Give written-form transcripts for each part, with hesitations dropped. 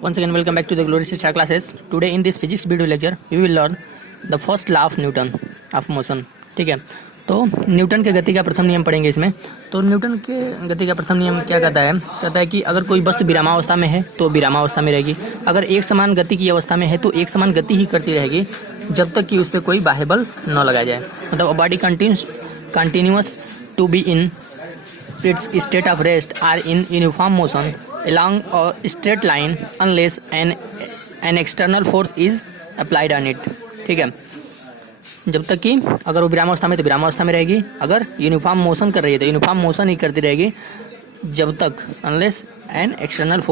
Once again, welcome back to the Glorious Star classes. Today in this physics video lecture, we will learn the first law of Newton of motion. ठीक है, तो Newton के गति का प्रथम नियम पढ़ेंगे इसमें। तो न्यूटन के गति का प्रथम नियम क्या कहता है कि अगर कोई वस्तु विरामावस्था में है तो विरामावस्था में रहेगी, अगर एक समान गति की अवस्था में है तो एक समान गति ही करती रहेगी जब तक कि उस पर कोई बाह्य बल न लगाया जाए। मतलब body continuous to be in its state of rest are in uniform motion along a straight line unless an external force is applied on it। ठीक है, जब तक कि अगर वो विरामावस्था में तो विरामावस्था में रहेगी, अगर यूनिफॉर्म मोशन कर रही है तो यूनिफॉर्म मोशन ही करती रहेगी जब तक unless an external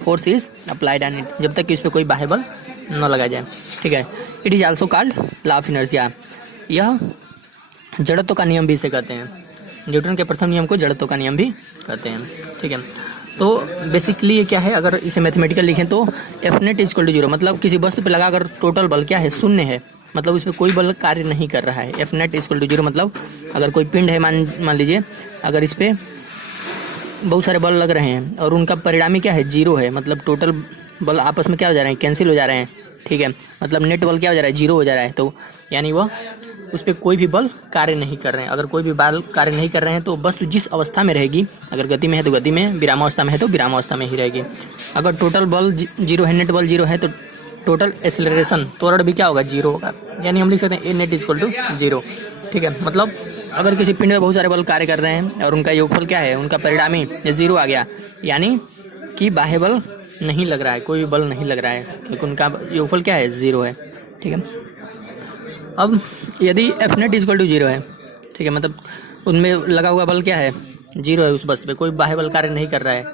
force is applied on it, जब तक कि उस पर कोई बाह्य बल न लगाया जाए। ठीक है, it is also called law of inertia. यह जड़त्व का नियम भी इसे कहते हैं। न्यूटन के प्रथम नियम को जड़त्व का नियम भी कहते हैं। ठीक है, तो बेसिकली ये क्या है, अगर इसे मैथमेटिकल लिखें तो F net is equal to zero, मतलब किसी वस्तु पे लगा अगर टोटल बल क्या है, शून्य है, मतलब उस पर कोई बल कार्य नहीं कर रहा है। F net is equal to zero मतलब अगर कोई पिंड है, मान लीजिए अगर इस पर बहुत सारे बल लग रहे हैं और उनका परिणामी क्या है, जीरो है, मतलब टोटल बल आपस में क्या हो जा रहे हैं, कैंसिल हो जा रहे हैं। ठीक है, मतलब नेट बल क्या हो जा रहा है, जीरो हो जा रहा है। तो यानी वह उस पर कोई भी बल कार्य नहीं कर रहे हैं। अगर कोई भी बल कार्य नहीं कर रहे हैं तो वस्तु जिस अवस्था में रहेगी, अगर गति में है तो गति में, विरामावस्था में है तो विरामावस्था में ही रहेगी। अगर टोटल बल जीरो है, नेट बल जीरो है, तो टोटल एक्सेलरेशन त्वरण भी क्या होगा, जीरो होगा। यानी हम लिख सकते हैं ए नेट इक्वल टू जीरो। ठीक है, मतलब अगर किसी पिंड में बहुत सारे बल कार्य कर रहे हैं और उनका योगफल क्या है, उनका परिणामी जीरो आ गया, यानी कि बाह्य बल नहीं लग रहा है, कोई बल नहीं लग रहा है, क्योंकि उनका योगफल क्या है, जीरो है। ठीक है, अब यदि F net equal to zero है, ठीक है, मतलब उनमें लगा हुआ बल क्या है, जीरो है, उस वस्तु पे कोई बाह्य बल कार्य नहीं कर रहा है,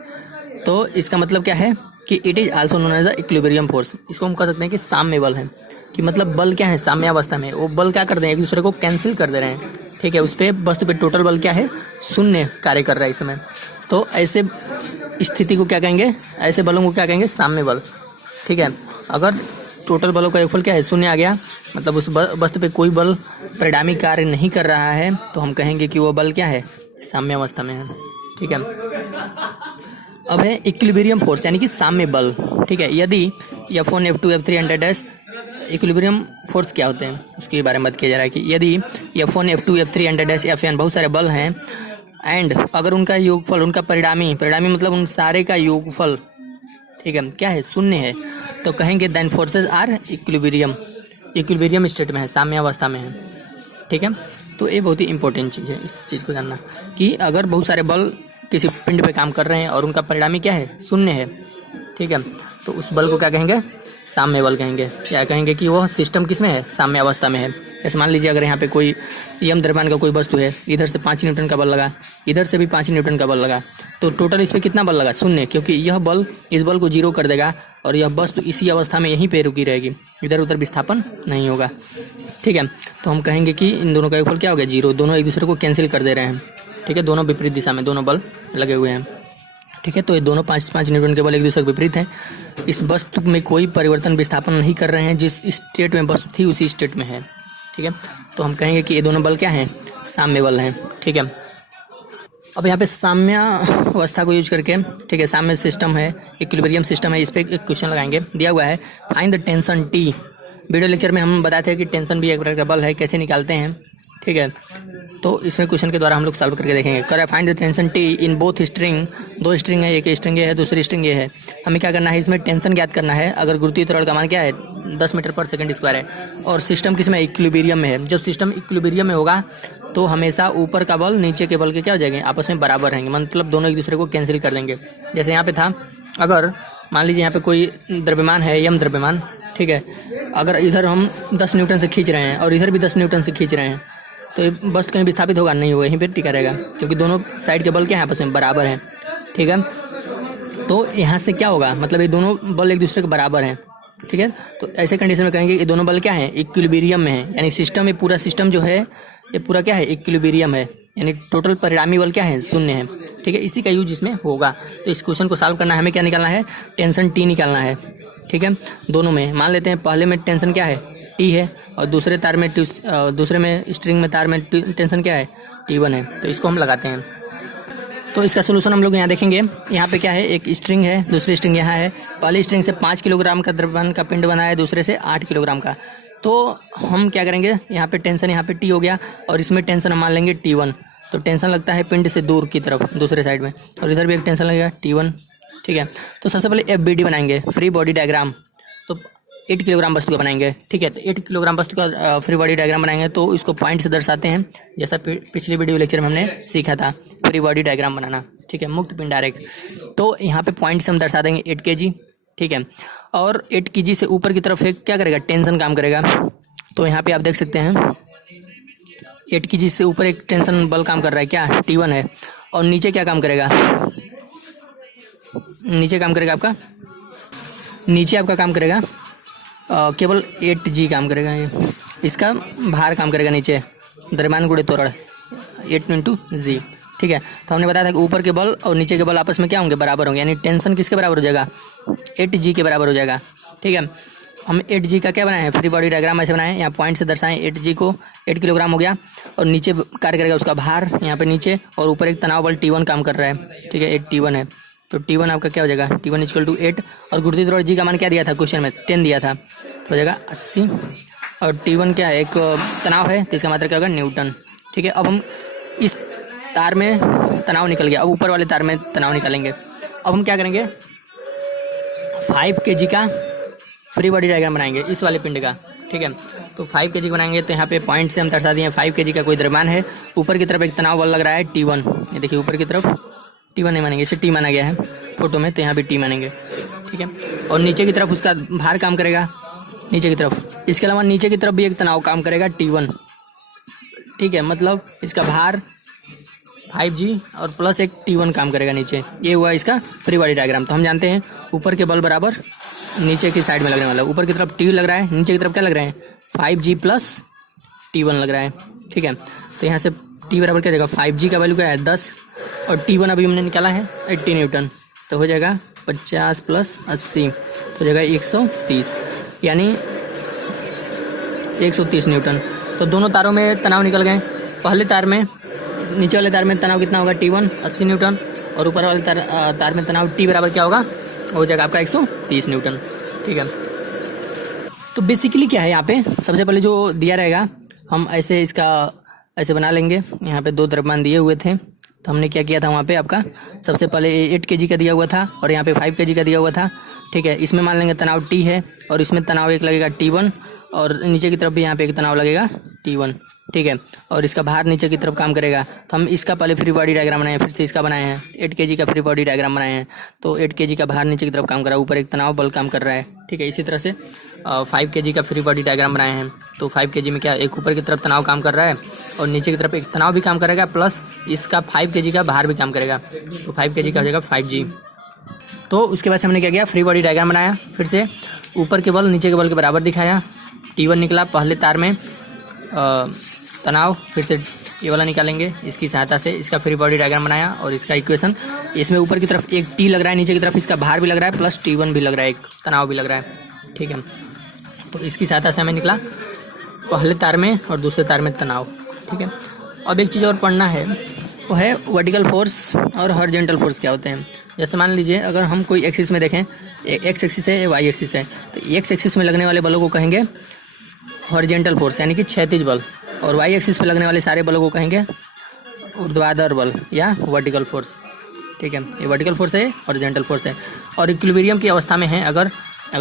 तो इसका मतलब क्या है कि it is also known as the equilibrium force. इसको हम कह सकते हैं कि साम्य बल है, कि मतलब बल क्या है, साम्यावस्था में वो बल क्या कर रहे हैं, एक दूसरे को कैंसिल कर दे रहे हैं। ठीक है, उस पर वस्तु पे टोटल बल क्या है, शून्य कार्य कर रहा है इस समय। तो ऐसे स्थिति को क्या कहेंगे, ऐसे बलों को क्या कहेंगे, साम्य बल। ठीक है, अगर टोटल बलों का योगफल क्या है, शून्य आ गया, मतलब उस वस्तु पे कोई बल परिणामी कार्य नहीं कर रहा है, तो हम कहेंगे कि वो बल क्या है, साम्यावस्था में है। ठीक है, अब है इक्विलिब्रियम फोर्स यानी कि साम्य बल। ठीक है, यदि F1 F2 F3 under dash, equilibrium force क्या होते हैं उसके बारे में बात किया जा रहा है कि यदि F1 F2 F3 under dash Fn बहुत सारे बल हैं एंड अगर उनका योगफल, उनका परिणामी मतलब उन सारे का योगफल, ठीक है, क्या है, शून्य है, तो कहेंगे then forces are equilibrium state में है, साम्यावस्था में है। ठीक है, तो ये बहुत ही इंपॉर्टेंट चीज़ है इस चीज़ को जानना कि अगर बहुत सारे बल किसी पिंड पे काम कर रहे हैं और उनका परिणामी क्या है, शून्य है। ठीक है, तो उस बल को क्या कहेंगे, साम्य बल कहेंगे। क्या कहेंगे कि वह सिस्टम किस में है, साम्यावस्था में है। जैसे मान लीजिए अगर यहाँ पे कोई यम द्रव्यमान का कोई वस्तु है, इधर से 5 न्यूटन का बल लगा, इधर से भी 5 न्यूटन का बल लगा, तो टोटल इस पर कितना बल लगा, शून्य, क्योंकि यह बल इस बल को जीरो कर देगा और यह वस्तु इसी अवस्था में यहीं पे रुकी रहेगी, इधर उधर विस्थापन नहीं होगा। ठीक है, तो हम कहेंगे कि इन दोनों का योगफल क्या हो गया, जीरो, दोनों एक दूसरे को कैंसिल कर दे रहे हैं। ठीक है, दोनों विपरीत दिशा में दोनों बल लगे हुए हैं। ठीक है, तो ये दोनों 5 न्यूटन के बल एक दूसरे के विपरीत हैं। इस वस्तु में कोई परिवर्तन, विस्थापन नहीं कर रहे हैं, जिस स्टेट में वस्तु थी उसी स्टेट में है। ठीक है, तो हम कहेंगे कि ये दोनों बल क्या हैं, साम्य बल हैं। ठीक है, अब यहाँ पे साम्यावस्था को यूज करके, ठीक है, साम्य सिस्टम है, इक्विलिब्रियम सिस्टम है, इस पर एक क्वेश्चन लगाएंगे। दिया हुआ है find the tension T. Video lecture में हम बताते हैं कि टेंशन भी एक प्रकार का बल है, कैसे निकालते हैं। ठीक है, तो इसमें क्वेश्चन के द्वारा हम लोग सॉल्व करके देखेंगे। कर find the tension T in both string, दो स्ट्रिंग है, एक स्ट्रिंग ये है, दूसरी स्ट्रिंग ये है। हमें क्या करना है, इसमें टेंशन ज्ञात करना है। अगर गुरुत्वीय त्वरण का मान क्या है, 10 मीटर पर सेकंड स्क्वायर है और सिस्टम किस में, इक्विलिब्रियम में है। जब सिस्टम इक्विलिब्रियम में होगा तो हमेशा ऊपर का बल नीचे के बल के क्या हो जाएंगे, आपस में बराबर रहेंगे, मतलब दोनों एक दूसरे को कैंसिल कर देंगे। जैसे यहाँ पे था, अगर मान लीजिए यहाँ पे कोई द्रव्यमान है, यम द्रव्यमान, ठीक है, अगर इधर हम 10 न्यूटन से खींच रहे हैं और इधर भी 10 न्यूटन से खींच रहे हैं, तो ये वस्तु कहीं विस्थापित होगा नहीं, होगा, यहीं पर टिका रहेगा, क्योंकि दोनों साइड के बल क्या है, आपस में बराबर हैं। ठीक है, तो यहाँ से क्या होगा, मतलब ये दोनों बल एक दूसरे के बराबर हैं। ठीक है, तो ऐसे कंडीशन में कहेंगे ये दोनों बल क्या है, इक्विलिब्रियम में है, यानी सिस्टम में, पूरा सिस्टम जो है ये पूरा क्या है, इक्विलिब्रियम है, यानी टोटल परिणामी बल क्या है, शून्य है। ठीक है, इसी का यूज इसमें होगा। तो इस क्वेश्चन को सॉल्व करना है, हमें क्या निकालना है, टेंशन टी निकालना है। ठीक है, दोनों में मान लेते हैं, पहले में टेंशन क्या है, टी है, और दूसरे तार में दूसरे में स्ट्रिंग में तार में टेंशन क्या है, T1 है। तो इसको हम लगाते हैं। तो इसका सोल्यूशन हम लोग यहाँ देखेंगे। यहाँ पे क्या है, एक स्ट्रिंग है, दूसरी स्ट्रिंग यहाँ है। पहली स्ट्रिंग से 5 किलोग्राम का द्रव्यमान का पिंड बना है, दूसरे से 8 किलोग्राम का। तो हम क्या करेंगे, यहाँ पे टेंशन यहाँ पे टी हो गया और इसमें टेंशन हम मान लेंगे T1। तो टेंशन लगता है पिंड से दूर की तरफ दूसरे साइड में, और इधर भी एक टेंशन लगेगा T1। ठीक है, तो सबसे पहले FBD बनाएंगे, फ्री बॉडी डायग्राम। तो 8 किलोग्राम वस्तु का बनाएंगे। ठीक है, तो 8 किलोग्राम वस्तु का फ्री बॉडी डायग्राम बनाएंगे। तो इसको पॉइंट से दर्शाते हैं, जैसा पिछले वीडियो लेक्चर में हमने सीखा था फ्री बॉडी डायग्राम बनाना। ठीक है, मुक्त पिंड डायरेक्ट। तो यहाँ पे पॉइंट से हम दर्शा देंगे 8 kg। ठीक है, और 8 kg से ऊपर की तरफ एक क्या करेगा, टेंशन काम करेगा। तो यहाँ पे आप देख सकते हैं 8 kg से ऊपर एक टेंशन बल काम कर रहा है, क्या T1 है। और नीचे क्या काम करेगा, नीचे काम करेगा आपका, नीचे आपका काम करेगा केवल 8G काम करेगा। ये इसका भार काम करेगा नीचे, द्रव्यमान गुणे त्वरण 8 × G। ठीक है, तो हमने बताया था कि ऊपर के बल और नीचे के बल आपस में क्या होंगे, बराबर होंगे, यानी टेंशन किसके बराबर हो जाएगा, 8G के बराबर हो जाएगा। ठीक है, हम 8G का क्या बनाए हैं, फ्री बॉडी डायग्राम ऐसे बनाए हैं। यहाँ पॉइंट से दर्शाएं 8G को, 8 किलोग्राम हो गया, और नीचे कार्य करेगा उसका भार यहाँ पे नीचे, और ऊपर एक तनाव बल T1 काम कर रहा है। ठीक है, 8 T1 है, तो T1 आपका क्या हो जाएगा, T1 = 8। और गुरुत्वाकर्षण त्वरण G का मान क्या दिया था क्वेश्चन में, 10 दिया था, तो हो जाएगा 80। और T1 क्या है, एक तनाव है, तो इसका मात्रा क्या होगा, न्यूटन। ठीक है, अब हम इस तार में तनाव निकल गया, अब ऊपर वाले तार में तनाव निकालेंगे। अब हम क्या करेंगे, 5 kg का फ्री बॉडी डायग्राम बनाएंगे इस वाले पिंड का। ठीक है, तो 5 kg बनाएंगे। तो यहाँ पे पॉइंट से हम दर्शा दिए 5 kg का कोई द्रव्यमान है, ऊपर की तरफ एक तनाव बल लग रहा है T1। ये देखिए ऊपर की तरफ T1 नहीं मानेंगे, इसे T माना गया है फोटो में, तो यहाँ भी T मानेंगे। ठीक है, और नीचे की तरफ उसका भार काम करेगा नीचे की तरफ। इसके अलावा नीचे की तरफ भी एक तनाव काम करेगा T1। ठीक है, मतलब इसका भार 5G और प्लस एक T1 काम करेगा नीचे। ये हुआ इसका फ्री बॉडी डायग्राम। तो हम जानते हैं ऊपर के बल बराबर नीचे की साइड में लगने वाला है। ऊपर की तरफ T लग रहा है, नीचे की तरफ क्या लग रहे हैं, 5G प्लस T1 लग रहा है। ठीक है, तो यहाँ से T बराबर क्या जाएगा, 5G का वैल्यू क्या है 10, और T1 अभी हमने निकाला है 80 न्यूटन, तो हो जाएगा 50 + 80, तो हो जाएगा 130, यानी 130 न्यूटन। तो दोनों तारों में तनाव निकल गए। पहले तार में, नीचे वाले तार में तनाव कितना होगा, T1 80 न्यूटन, और ऊपर वाले तार में तनाव T बराबर क्या होगा, हो जाएगा आपका 130 न्यूटन। ठीक है, तो बेसिकली क्या है यहाँ पे, सबसे पहले जो दिया रहेगा हम ऐसे इसका ऐसे बना लेंगे। यहाँ पे 2 द्रव्यमान दिए हुए थे, तो हमने क्या किया था वहाँ पे आपका, सबसे पहले 8 kg का दिया हुआ था और यहाँ पे 5 kg का दिया हुआ था। ठीक है, इसमें मान लेंगे तनाव T है, और इसमें तनाव एक लगेगा T1, और नीचे की तरफ भी यहाँ पे एक तनाव लगेगा T1। ठीक है, और इसका भार नीचे की तरफ काम करेगा। तो हम इसका पहले फ्री बॉडी डायग्राम बनाए हैं, फिर से इसका बनाए हैं, 8 kg का फ्री बॉडी डायग्राम बनाए हैं। तो 8 kg का भार नीचे की तरफ काम कर रहा है, ऊपर एक तनाव बल काम कर रहा है। ठीक है, इसी तरह से 5 kg का फ्री बॉडी डायग्राम बनाए हैं। तो 5 kg में क्या, एक ऊपर की तरफ तनाव काम कर रहा है, और नीचे की तरफ एक तनाव भी काम करेगा, प्लस इसका 5 kg का भार भी काम करेगा। तो 5 kg का हो जाएगा 5G। तो उसके बाद से हमने क्या किया, फ्री बॉडी डायग्राम बनाया, फिर से ऊपर के बल नीचे के बल के बराबर दिखाया। T1 निकला, पहले तार में तनाव, फिर से ये वाला निकालेंगे इसकी सहायता से, इसका फ्री बॉडी डायग्राम बनाया, और इसका इक्वेशन, इसमें ऊपर की तरफ एक T लग रहा है, नीचे की तरफ इसका भार भी लग रहा है, प्लस T1 भी लग रहा है, एक तनाव भी लग रहा है। ठीक है, तो इसकी सहायता से हमें निकला पहले तार में और दूसरे तार में तनाव। ठीक है, अब एक चीज़ और पढ़ना है, वो है वर्टिकल फोर्स और हॉरिजॉन्टल फोर्स क्या होते हैं। जैसे मान लीजिए अगर हम कोई एक्सिस में देखें, एक्स एक्सिस है, वाई एक्सिस है, तो एक्स एक्सिस में लगने वाले बलों को कहेंगे हॉरिजॉन्टल फोर्स, यानी कि क्षैतिज बल, और वाई एक्सिस पे लगने वाले सारे बलों को कहेंगे ऊर्ध्वाधर बल या वर्टिकल फोर्स। ठीक है, ये वर्टिकल फोर्स है, हॉरिजॉन्टल फोर्स है। और इक्विलिब्रियम की अवस्था में है, अगर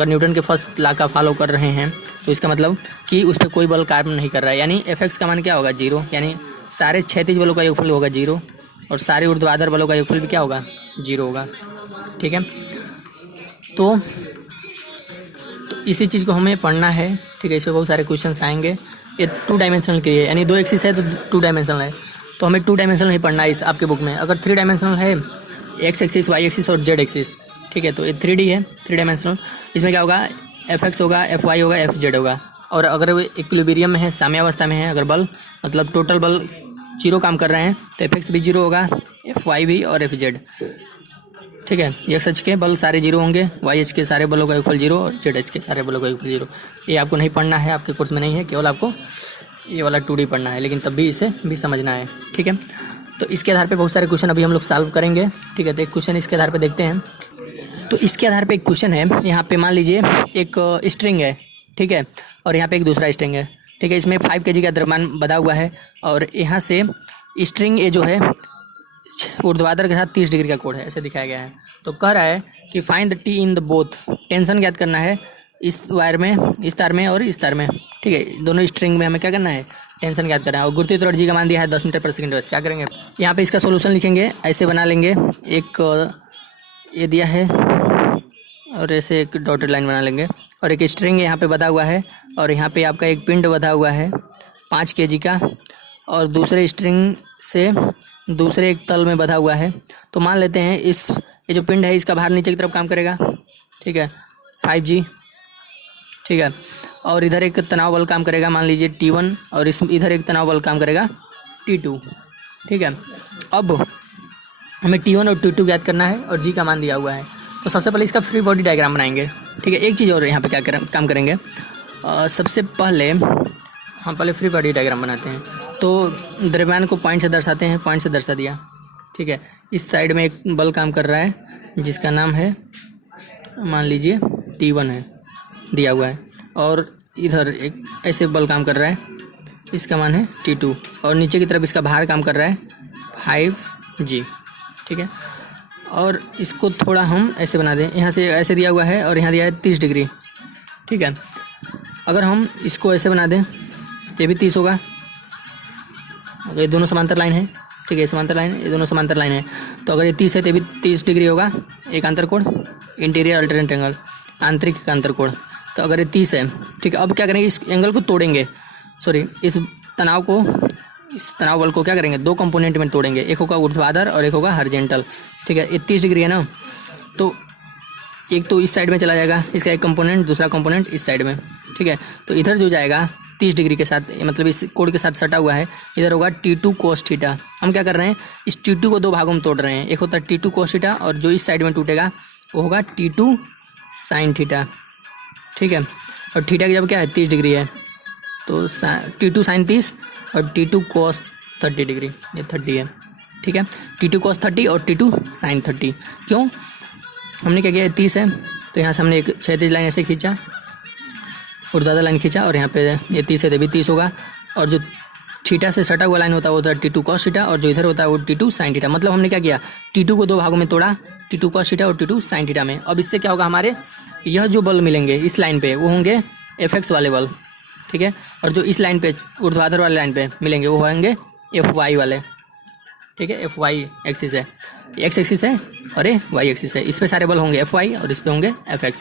न्यूटन के फर्स्ट लॉ का फॉलो कर रहे हैं, तो इसका मतलब कि उस पर कोई बल कार्य नहीं कर रहा है, यानी Fx का मान क्या होगा, 0, यानी सारे क्षैतिज बलों का योगफल होगा 0, और सारे ऊर्ध्वाधर बलों का योगफल भी क्या होगा, 0 होगा। ठीक है, तो इसी चीज़ को हमें पढ़ना है। ठीक है, इस पर बहुत सारे क्वेश्चंस आएंगे। ये 2 डायमेंशनल के लिए, यानी 2 एक्सिस है तो 2 डायमेंशनल है, तो हमें 2 डायमेंशनल ही पढ़ना है इस आपके बुक में। अगर 3 डायमेंशनल है, एक्स एक्सिस, वाई एक्सिस और जेड एक्सिस, ठीक है, तो ये 3D है, 3 डायमेंशनल। इसमें क्या होगा, Fx होगा, Fy होगा, Fz होगा। और अगर वो इक्विलिब्रियम में है, साम्यावस्था में है, अगर बल मतलब टोटल बल 0 काम कर रहे हैं, तो Fx भी 0 होगा, Fy भी और Fz। ठीक है, एक्स एच के बल सारे 0 होंगे, वाई एच के सारे बलों का योगफल 0, और जेड एच के सारे बलों का योगफल 0। ये आपको नहीं पढ़ना है, आपके कोर्स में नहीं है, केवल आपको ये वाला 2D पढ़ना है, लेकिन तब भी इसे भी समझना है। ठीक है, तो इसके आधार पे बहुत सारे क्वेश्चन अभी हम लोग सॉल्व करेंगे, ठीक है। तो एक क्वेश्चन इसके आधार पे देखते हैं। तो इसके आधार पे एक क्वेश्चन है, यहाँ पे मान लीजिए एक स्ट्रिंग है, ठीक है, और यहाँ पे एक दूसरा स्ट्रिंग है, ठीक है। इसमें 5 kg का द्रव्यमान बधा हुआ है और यहाँ से स्ट्रिंग ये जो है ऊर्ध्वाधर के साथ 30 डिग्री का कोण है, ऐसे दिखाया गया है। तो कह रहा है कि find the T in the both, tension ज्ञात करना है इस वायर में, इस तार में और इस तार में, ठीक है। दोनों स्ट्रिंग में हमें क्या करना है, टेंशन ज्ञात करना है। और गुरुत्वीय त्वरण जी का मान दिया है 10 मीटर पर सेकंड। क्या करेंगे, यहाँ पे इसका सोल्यूशन लिखेंगे, ऐसे बना लेंगे, एक ये दिया है और ऐसे एक डॉटेड लाइन बना लेंगे और एक स्ट्रिंग यहाँ पे बधा हुआ है और यहाँ पे आपका एक पिंड बधा हुआ है 5 kg का और दूसरे स्ट्रिंग से दूसरे एक तल में बधा हुआ है। तो मान लेते हैं ये जो पिंड है इसका भार नीचे की तरफ काम करेगा, ठीक है, 5G, ठीक है। और इधर एक तनाव बल काम करेगा, मान लीजिए T1 और इधर एक तनाव बल काम करेगा T2, ठीक है। अब हमें T1 और T2 ज्ञात करना है और G का मान दिया हुआ है। तो सबसे पहले इसका फ्री बॉडी डायग्राम बनाएंगे, ठीक है। एक चीज़ और यहाँ पे काम करेंगे, सबसे पहले हम पहले फ्री बॉडी डायग्राम बनाते हैं। तो द्रव्यमान को पॉइंट से दर्शाते हैं, पॉइंट से दर्शा दिया, ठीक है। इस साइड में एक बल काम कर रहा है जिसका नाम है, मान लीजिए T1 है, दिया हुआ है, और इधर एक ऐसे बल काम कर रहा है, इसका मान है T2, और नीचे की तरफ इसका भार काम कर रहा है 5G, ठीक है। और इसको थोड़ा हम ऐसे बना दें, यहाँ से ऐसे दिया हुआ है और यहाँ दिया है 30 डिग्री, ठीक है। अगर हम इसको ऐसे बना दें तो ये भी 30 होगा, ये दोनों समांतर लाइन है, ठीक है, समांतर लाइन है, ये दोनों समांतर लाइन है। तो अगर ये 30 है तो ये भी 30 डिग्री होगा, एक अंतर कोण, इंटीरियर अल्टरनेट एंगल, आंतरिक अंतर कोण। तो अगर ये 30 है, ठीक है, अब क्या करेंगे, इस एंगल को तोड़ेंगे, इस तनाव बल को क्या करेंगे, 2 कंपोनेंट में तोड़ेंगे, एक होगा ऊर्ध्वाधर और एक होगा हॉरिजॉन्टल, ठीक है। ये 30 डिग्री है ना, तो एक तो इस साइड में चला जाएगा इसका एक कंपोनेंट, दूसरा कंपोनेंट इस साइड में, ठीक है। तो इधर जो जाएगा 30 डिग्री के साथ, मतलब इस कोण के साथ सटा हुआ है, इधर होगा T2 cos थीटा। हम क्या कर रहे हैं, इस T2 को 2 भागों में तोड़ रहे हैं, एक होता है T2 cos थीटा और जो इस साइड में टूटेगा वो होगा T2 sin थीटा, ठीक है। और थीटा की जब क्या है 30 डिग्री है, तो T2 sin 30 और T2 cos 30 डिग्री, ये 30 है, ठीक है। T2 cos 30 और T2 sin 30। क्यों, हमने क्या किया, 30 है तो यहाँ से हमने एक क्षैतिज लाइन ऐसे खींचा, ऊर्ध्वाधर लाइन खींचा, और यहाँ पे ये 30 है तो भी 30 होगा, और जो थीटा से सटा हुआ लाइन होता है वो होता है T2 cos थीटा, और जो इधर होता है वो T2 sin थीटा। मतलब हमने क्या किया, T2 को 2 भागों में तोड़ा, T2 cos थीटा और T2 sin थीटा में। अब इससे क्या होगा, हमारे यह जो बल मिलेंगे इस लाइन पे वो होंगे Fx वाले बल, ठीक है, और जो इस लाइन पे ऊर्ध्वाधर वाले लाइन पे मिलेंगे वो होंगे Fy वाले, ठीक है। Fy एक्सिस है, x एक्सिस है और ये y एक्सिस है, इस पे सारे बल होंगे Fy और इस पे होंगे Fx।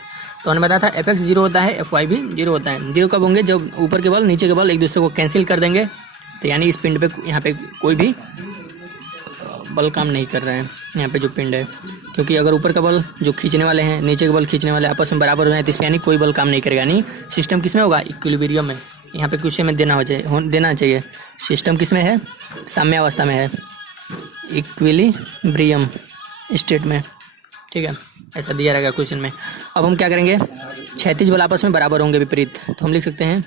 तो हमने बताया था Fx 0 होता है, Fy भी 0 होता है। 0 कब होंगे, जब ऊपर के बल नीचे के बल एक दूसरे को कैंसिल कर देंगे, तो यानी इस पिंड पे यहाँ पे कोई भी बल काम नहीं कर रहे हैं, यहाँ पे जो पिंड है, क्योंकि अगर ऊपर का बल जो खींचने वाले हैं, नीचे के बल खींचने वाले आपस में बराबर हो जाए तो इस पर यानी कोई बल काम नहीं करेगा, यानी सिस्टम किस में होगा, इक्विलिब्रियम में। यहाँ पे क्वेश्चन में देना चाहिए सिस्टम किस में है, साम्यावस्था में है, इक्विलिब्रियम स्टेट में, ठीक है, ऐसा दिया रहेगा क्वेश्चन में। अब हम क्या करेंगे, क्षैतिज बल आपस में बराबर होंगे विपरीत, तो हम लिख सकते हैं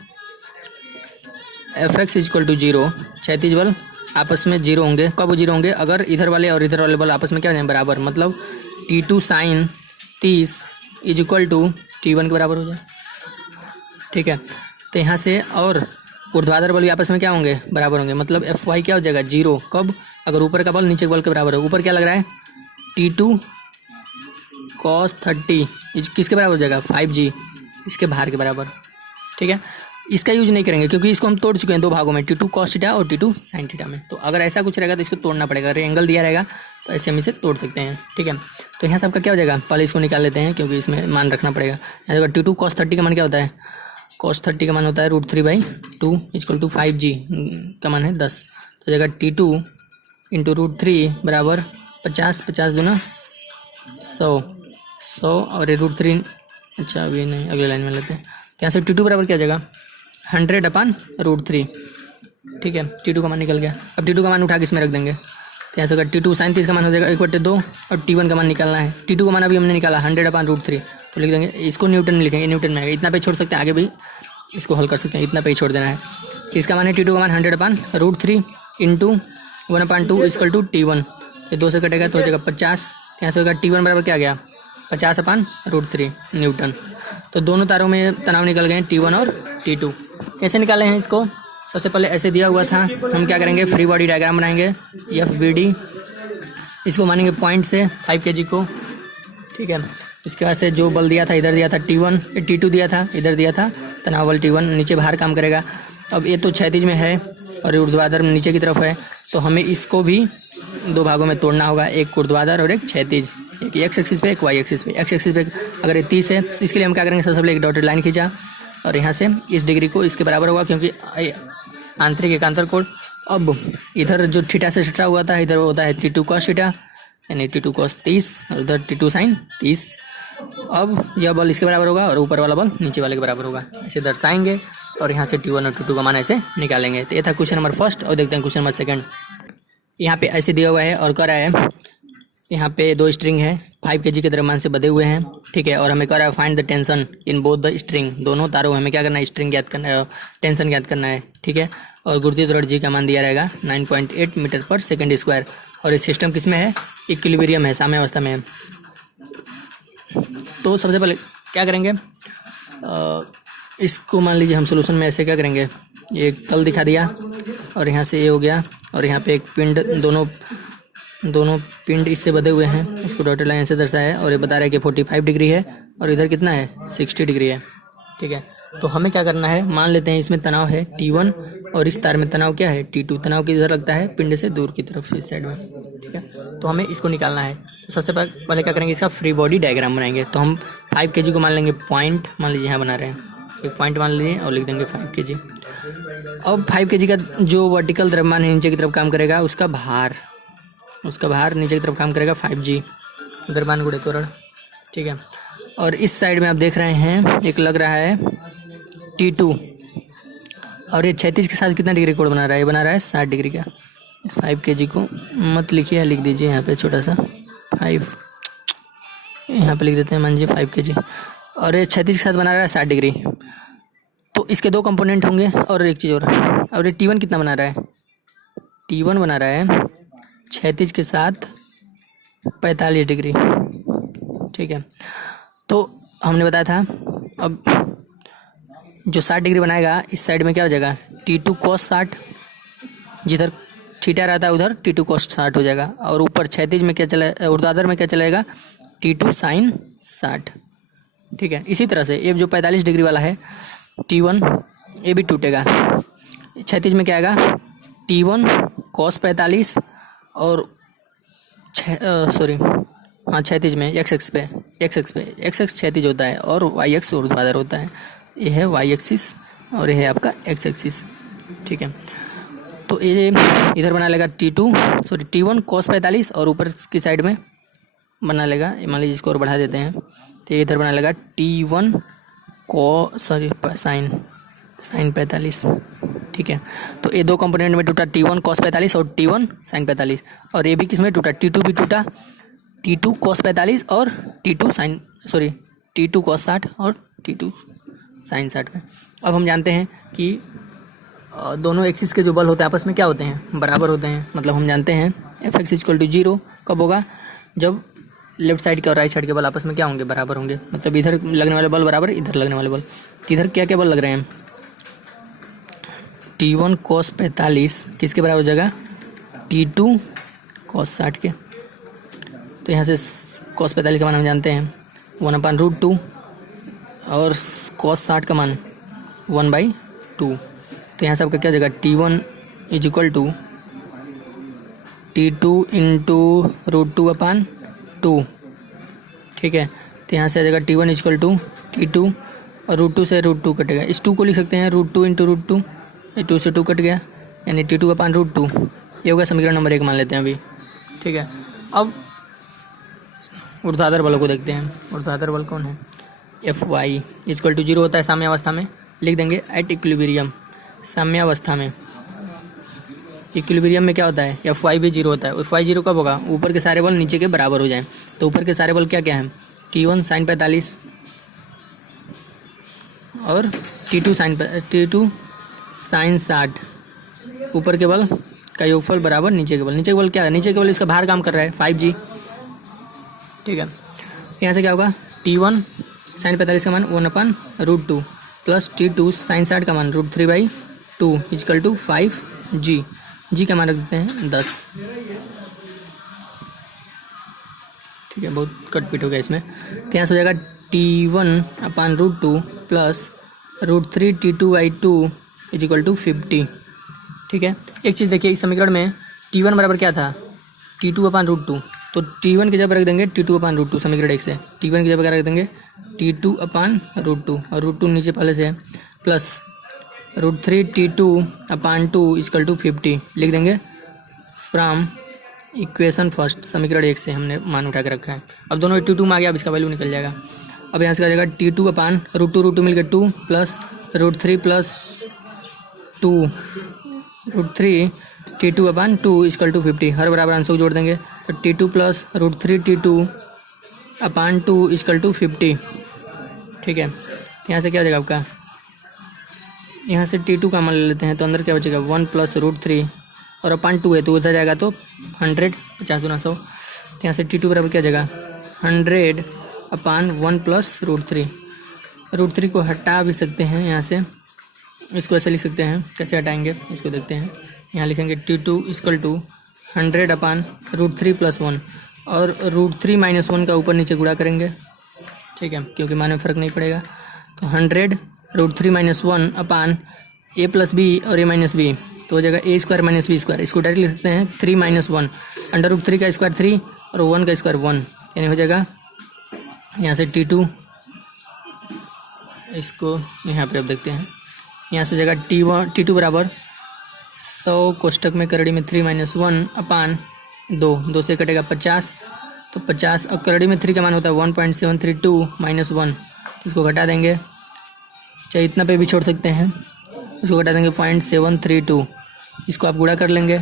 Fx = 0, क्षैतिज बल आपस में 0 होंगे। कब 0 होंगे, अगर इधर वाले और इधर वाले बल आपस में क्या हो जाए, बराबर, मतलब T2 sin 30 = T1 के बराबर हो जाए, ठीक है। तो यहाँ से और ऊर्ध्वाधर बल भी आपस में क्या होंगे, बराबर होंगे, मतलब Fy क्या हो जाएगा 0, कब, अगर ऊपर का बल नीचे के बल के बराबर है। ऊपर क्या लग रहा है, T2 cos 30 किसके बराबर हो जाएगा, 5G, इसके भार के बराबर, ठीक है। इसका यूज नहीं करेंगे क्योंकि इसको हम तोड़ चुके हैं 2 भागों में, T2 cos थीटा और T2 sin थीटा में। तो अगर ऐसा कुछ रहेगा तो इसको तोड़ना पड़ेगा, अगर एंगल दिया रहेगा तो ऐसे हम इसे तोड़ सकते हैं, ठीक है। तो यहाँ सबका क्या हो जाएगा, पहले इसको निकाल लेते हैं क्योंकि इसमें मान रखना पड़ेगा। यहाँ देखो T2 cos 30 का मान क्या होता है, cos 30 का मान होता है √3/2 = 5G का मान है 10। तो जगह T2 × √3 बराबर 50, 50 दूना 100 और ये √3, अच्छा अभी नहीं, अगले लाइन में लेते हैं। तो यहाँ से T2 बराबर क्या हो जाएगा, 100/√3, ठीक है। T2 का मान निकल गया। अब T2 का मान उठा के इसमें रख देंगे, तो यहाँ से अगर T2 sin 30 का मान हो जाएगा 1/2 और T1 का मान निकालना है। T2 का मान अभी हमने निकाला 100/√3, तो लिख देंगे, इसको न्यूटन में लिखेंगे, न्यूटन में आएगा। इतना पे छोड़ सकते हैं, आगे भी इसको हल कर सकते हैं, इतना पे ही छोड़ देना है। इसका मान है T2 का मान 100/√3 × 1/2 इक्वल टू T1, ये 2 से कटेगा तो हो जाएगा 50, यहाँ से होगा T1 बराबर क्या गया 50/√3 न्यूटन। तो दोनों तारों में तनाव निकल गए T1 और T2। कैसे निकाले हैं इसको? सबसे पहले ऐसे दिया हुआ था, हम क्या करेंगे फ्री बॉडी डायग्राम बनाएंगे FBD, इसको मानेंगे पॉइंट से 5 kg को, ठीक है। इसके बाद से जो बल दिया था इधर दिया था T1, T2 दिया था, इधर दिया था तनाव बल T1, नीचे बाहर काम करेगा। अब ये तो क्षैतिज में है और ऊर्ध्वाधर नीचे की तरफ है, तो हमें इसको भी 2 भागों में तोड़ना होगा, एक ऊर्ध्वाधर और एक क्षैतिज, एक एक्स एक्सिस पे एक वाई एक्सिस पे। एक्स एक्सिस पे अगर ये 30 है तो इसके लिए हम क्या करेंगे, सबसे पहले एक डॉटेड लाइन खींचा और यहाँ से इस डिग्री को इसके बराबर होगा क्योंकि आंतरिक एकांतर कोण। अब इधर जो थीटा से सटा हुआ था इधर होता है T2 cos थीटा, यानी T2 cos 30 और उधर T2 sin 30। अब यह बल इसके बराबर होगा और ऊपर वाला बल नीचे वाले के बराबर होगा, इसे दर्शाएंगे और यहाँ से T1 और T2 का मान ऐसे निकालेंगे। तो ये था क्वेश्चन नंबर फर्स्ट। और देखते हैं क्वेश्चन नंबर सेकंड। यहाँ पे ऐसे दिया हुआ है और कह रहा है यहाँ पे 2 स्ट्रिंग है 5 kg के द्रव्यमान से बंधे हुए हैं, ठीक है। और हमें कह रहा है find the tension in both the string, दोनों तारों हमें क्या करना है स्ट्रिंग ज्ञात करना है, टेंशन ज्ञात करना है, ठीक है। और गुरुत्वीय त्वरण जी का मान दिया रहेगा 9.8 मीटर पर सेकेंड स्क्वायर। और ये सिस्टम किस में है, इक्विलिब्रियम है, साम्यावस्था में है। तो सबसे पहले क्या करेंगे, इसको मान लीजिए हम सोल्यूशन में ऐसे क्या करेंगे, ये तल दिखा दिया और यहाँ से ये हो गया और यहाँ पे एक पिंड, दोनों पिंड इससे बंधे हुए हैं, इसको डॉटेड लाइन से दर्शाया है और ये बता रहा है कि 45 डिग्री है और इधर कितना है 60 डिग्री है, ठीक है। तो हमें क्या करना है, मान लेते हैं इसमें तनाव है T1 और इस तार में तनाव क्या है T2। तनाव किधर लगता है, पिंड से दूर की तरफ इस साइड में, ठीक है। तो हमें इसको निकालना है। तो सबसे पहले क्या करेंगे, इसका फ्री बॉडी डायग्राम बनाएंगे। तो हम 5 kg को मान लेंगे पॉइंट, मान लीजिए यहाँ बना रहे हैं एक पॉइंट मान लीजिए और लिख देंगे 5 kg। अब 5 kg का जो वर्टिकल द्रव्यमान है नीचे की तरफ काम करेगा, उसका भार नीचे की तरफ काम करेगा 5g द्रव्यमान गुणे त्वरण, ठीक है। और इस साइड में आप देख रहे हैं एक लग रहा है T2 और ये 36 के साथ कितना डिग्री कोण बना रहा है, ये बना रहा है 60 डिग्री का। इस 5 kg को मत लिखिए, लिख दीजिए यहाँ पे छोटा सा 5, यहाँ पे लिख देते हैं मान लीजिए 5 kg। और ये 36 के साथ बना रहा है 60 डिग्री। तो इसके 2 कंपोनेंट होंगे और एक चीज़ और ये T1 कितना बना रहा है, T1 बना रहा है 36 के साथ 45 डिग्री, ठीक है। तो हमने बताया था अब जो 60 डिग्री बनाएगा इस साइड में क्या हो जाएगा T2 cos 60, जिधर थीटा रहता है उधर T2 cos 60 हो जाएगा। और ऊपर 36 में क्या चला, ऊर्ध्वाधर में क्या चलेगा T2 sin 60, ठीक है। इसी तरह से ये जो 45 डिग्री वाला है T1 ये भी टूटेगा। 36 में क्या आएगा T1 cos 45 और 36 में x एक्स पे x क्षैतिज होता है और y एक्स ऊर्ध्वाधर होता है। ये है y एक्सिस और ये है आपका x एक्सिस, ठीक है। तो ये इधर बना लेगा T1 cos 45 और ऊपर की साइड में बना लेगा, मान लीजिए इसको और बढ़ा देते हैं तो इधर बना लेगा T1 sin 45, ठीक है। तो ये 2 कंपोनेंट में टूटा T1 cos 45 और T1 sin 45। और ये भी किस में टूटा, T2 भी टूटा, T2 cos 45 और T2 cos 60 और T2 sin 60 में। अब हम जानते हैं कि दोनों एक्सिस के जो बल होते हैं आपस में क्या होते हैं, बराबर होते हैं। मतलब हम जानते हैं Fx = 0 कब होगा, जब लेफ्ट साइड के और राइट साइड के बल आपस में क्या होंगे, बराबर होंगे। मतलब इधर लगने वाले बल बराबर इधर लगने वाले बल। तो इधर क्या क्या बल लग रहे हैं, T1 cos 45 किसके बराबर हो जाएगा T2 cos 60 के। तो यहाँ से cos 45 का मान हम जानते हैं 1/√2 और cos 60 का मान 1/2। तो यहाँ सबका क्या हो जाएगा T1 = T2 × √2/2, ठीक है। तो यहाँ से आ जाएगा T1 = T2 और √2 से √2 कटेगा, इस 2 को लिख सकते हैं √2 × √2, 2 से 2 कट गया यानी T2/√2। ये होगा समीकरण नंबर 1 मान लेते हैं अभी, ठीक है। अब ऊर्ध्वाधर बलों को देखते हैं। ऊर्ध्वाधर बल कौन है, Fy = 0 होता है साम्यावस्था में, लिख देंगे एट इक्विलिब्रियम, साम्यावस्था में। इक्विलिब्रियम में क्या होता है, Fy भी 0 होता है। Fy 0 कब होगा, ऊपर के सारे बल नीचे के बराबर हो जाएं। तो ऊपर के सारे बल क्या क्या हैं, T1 sin 45 और T2 sin 60। ऊपर के बल का योगफल बराबर नीचे के बल। नीचे के बल क्या है, नीचे के बल इसका भार काम कर रहा है 5g, ठीक है। यहाँ से क्या होगा, T1 साइन 45 का मान 1/√2 प्लस T2 साइन 60 का मान √3/2 इक्वल टू 5g। जी का मान रख देते हैं 10, ठीक है। बहुत कटपिट हो गया इसमें। तो यहाँ से हो जाएगा T1/√2 plus √3 T2/2 equal to 50, ठीक है। एक चीज़ देखिए, इस समीकरण में T1 बराबर क्या था, T2/√2, तो T1 की जगह रख देंगे T2/√2 समीकरण 1 से। T1 की जगह रख देंगे T2/√2 और √2 नीचे पहले से है, प्लस √3 T2/2 इक्वल टू 50 लिख देंगे फ्रॉम इक्वेशन फर्स्ट, समीकरण 1 से हमने मान उठा के रखा है। अब दोनों T2 में आ गया, अब इसका वैल्यू निकल जाएगा। अब यहाँ से आ जाएगा T2/√2 मिल गया 2 plus √3 plus 2 √3 T2/2 equal to 50, हर बराबर अंशों को जोड़ देंगे तो T2 plus √3 T2/2 equal to 50, ठीक है। यहाँ से क्या हो जाएगा आपका, यहाँ से T2 का मान ले लेते हैं, तो अंदर क्या बचेगा 1 प्लस √3 और /2 है तो उधर जाएगा तो 100, 50 गुना 100। तो यहाँ से T2 बराबर क्या जाएगा 100/1 प्लस √3। √3 को हटा भी सकते हैं यहाँ से, इसको ऐसे लिख सकते हैं। कैसे हटाएंगे इसको देखते हैं। यहाँ लिखेंगे T2 इक्वल टू 100/√3 प्लस 1 और √3 - 1 का ऊपर नीचे गुणा करेंगे, ठीक है, क्योंकि मान में फ़र्क नहीं पड़ेगा। तो 100 √3 - 1 अपान a प्लस बी और a माइनस बी, तो हो जाएगा a² - b²। इसको डायरेक्ट लिख सकते हैं 3 - 1, √3 का स्क्वायर 3 और 1 का स्क्वायर 1, यानी हो जाएगा यहाँ से T2, इसको यहाँ पे अब देखते हैं। यहाँ से हो जाएगा T2 बराबर 100 कोष्टक में करड़ी में 3 - 1 अपान 2 से कटेगा 50, तो 50 और करड़ी में 3 का मान होता है 1.732 - 1, तो इसको घटा देंगे, चाहे इतना पे भी छोड़ सकते हैं, इसको घटा देंगे 0.732, इसको आप गुणा कर लेंगे,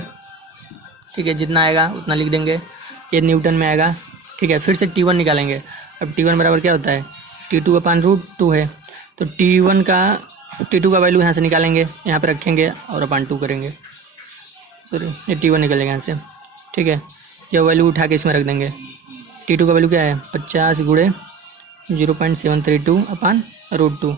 ठीक है, जितना आएगा उतना लिख देंगे, ये न्यूटन में आएगा, ठीक है। फिर से T1 निकालेंगे। अब T1 बराबर क्या होता है, T2/√2 है, तो T2 का वैल्यू यहाँ से निकालेंगे, यहाँ पे रखेंगे और /2 करेंगे, सॉरी ये T1 निकलेगा यहाँ से, ठीक है। यह वैल्यू उठा के इसमें रख देंगे। T2 का वैल्यू क्या है 50 गुणे 0.732/√2,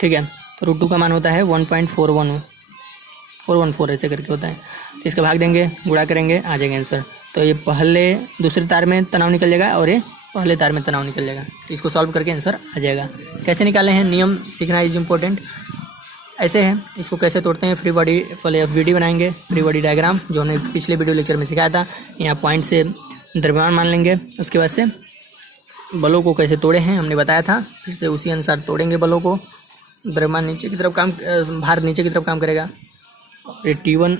ठीक है। तो √2 का मान होता है 1.414 ऐसे करके होता है। तो इसका भाग देंगे, गुणा करेंगे, आ जाएगा आंसर। तो ये पहले दूसरे तार में तनाव निकल जाएगा और ये पहले तार में तनाव निकल जाएगा। इसको सॉल्व करके आंसर आ जाएगा। कैसे निकाले हैं, नियम सीखना इज इम्पोर्टेंट। ऐसे है, इसको कैसे तोड़ते हैं, फ्री बॉडी वाले FBD बनाएंगे, फ्री बॉडी डायग्राम जो हमने पिछले वीडियो लेक्चर में सिखाया था। यहाँ पॉइंट से द्रव्यमान मान लेंगे, उसके बाद से बलों को कैसे तोड़े हैं हमने बताया था, फिर से उसी अनुसार तोड़ेंगे बलों को। द्रव्यमान नीचे की तरफ काम, भार नीचे की तरफ काम करेगा। ये T1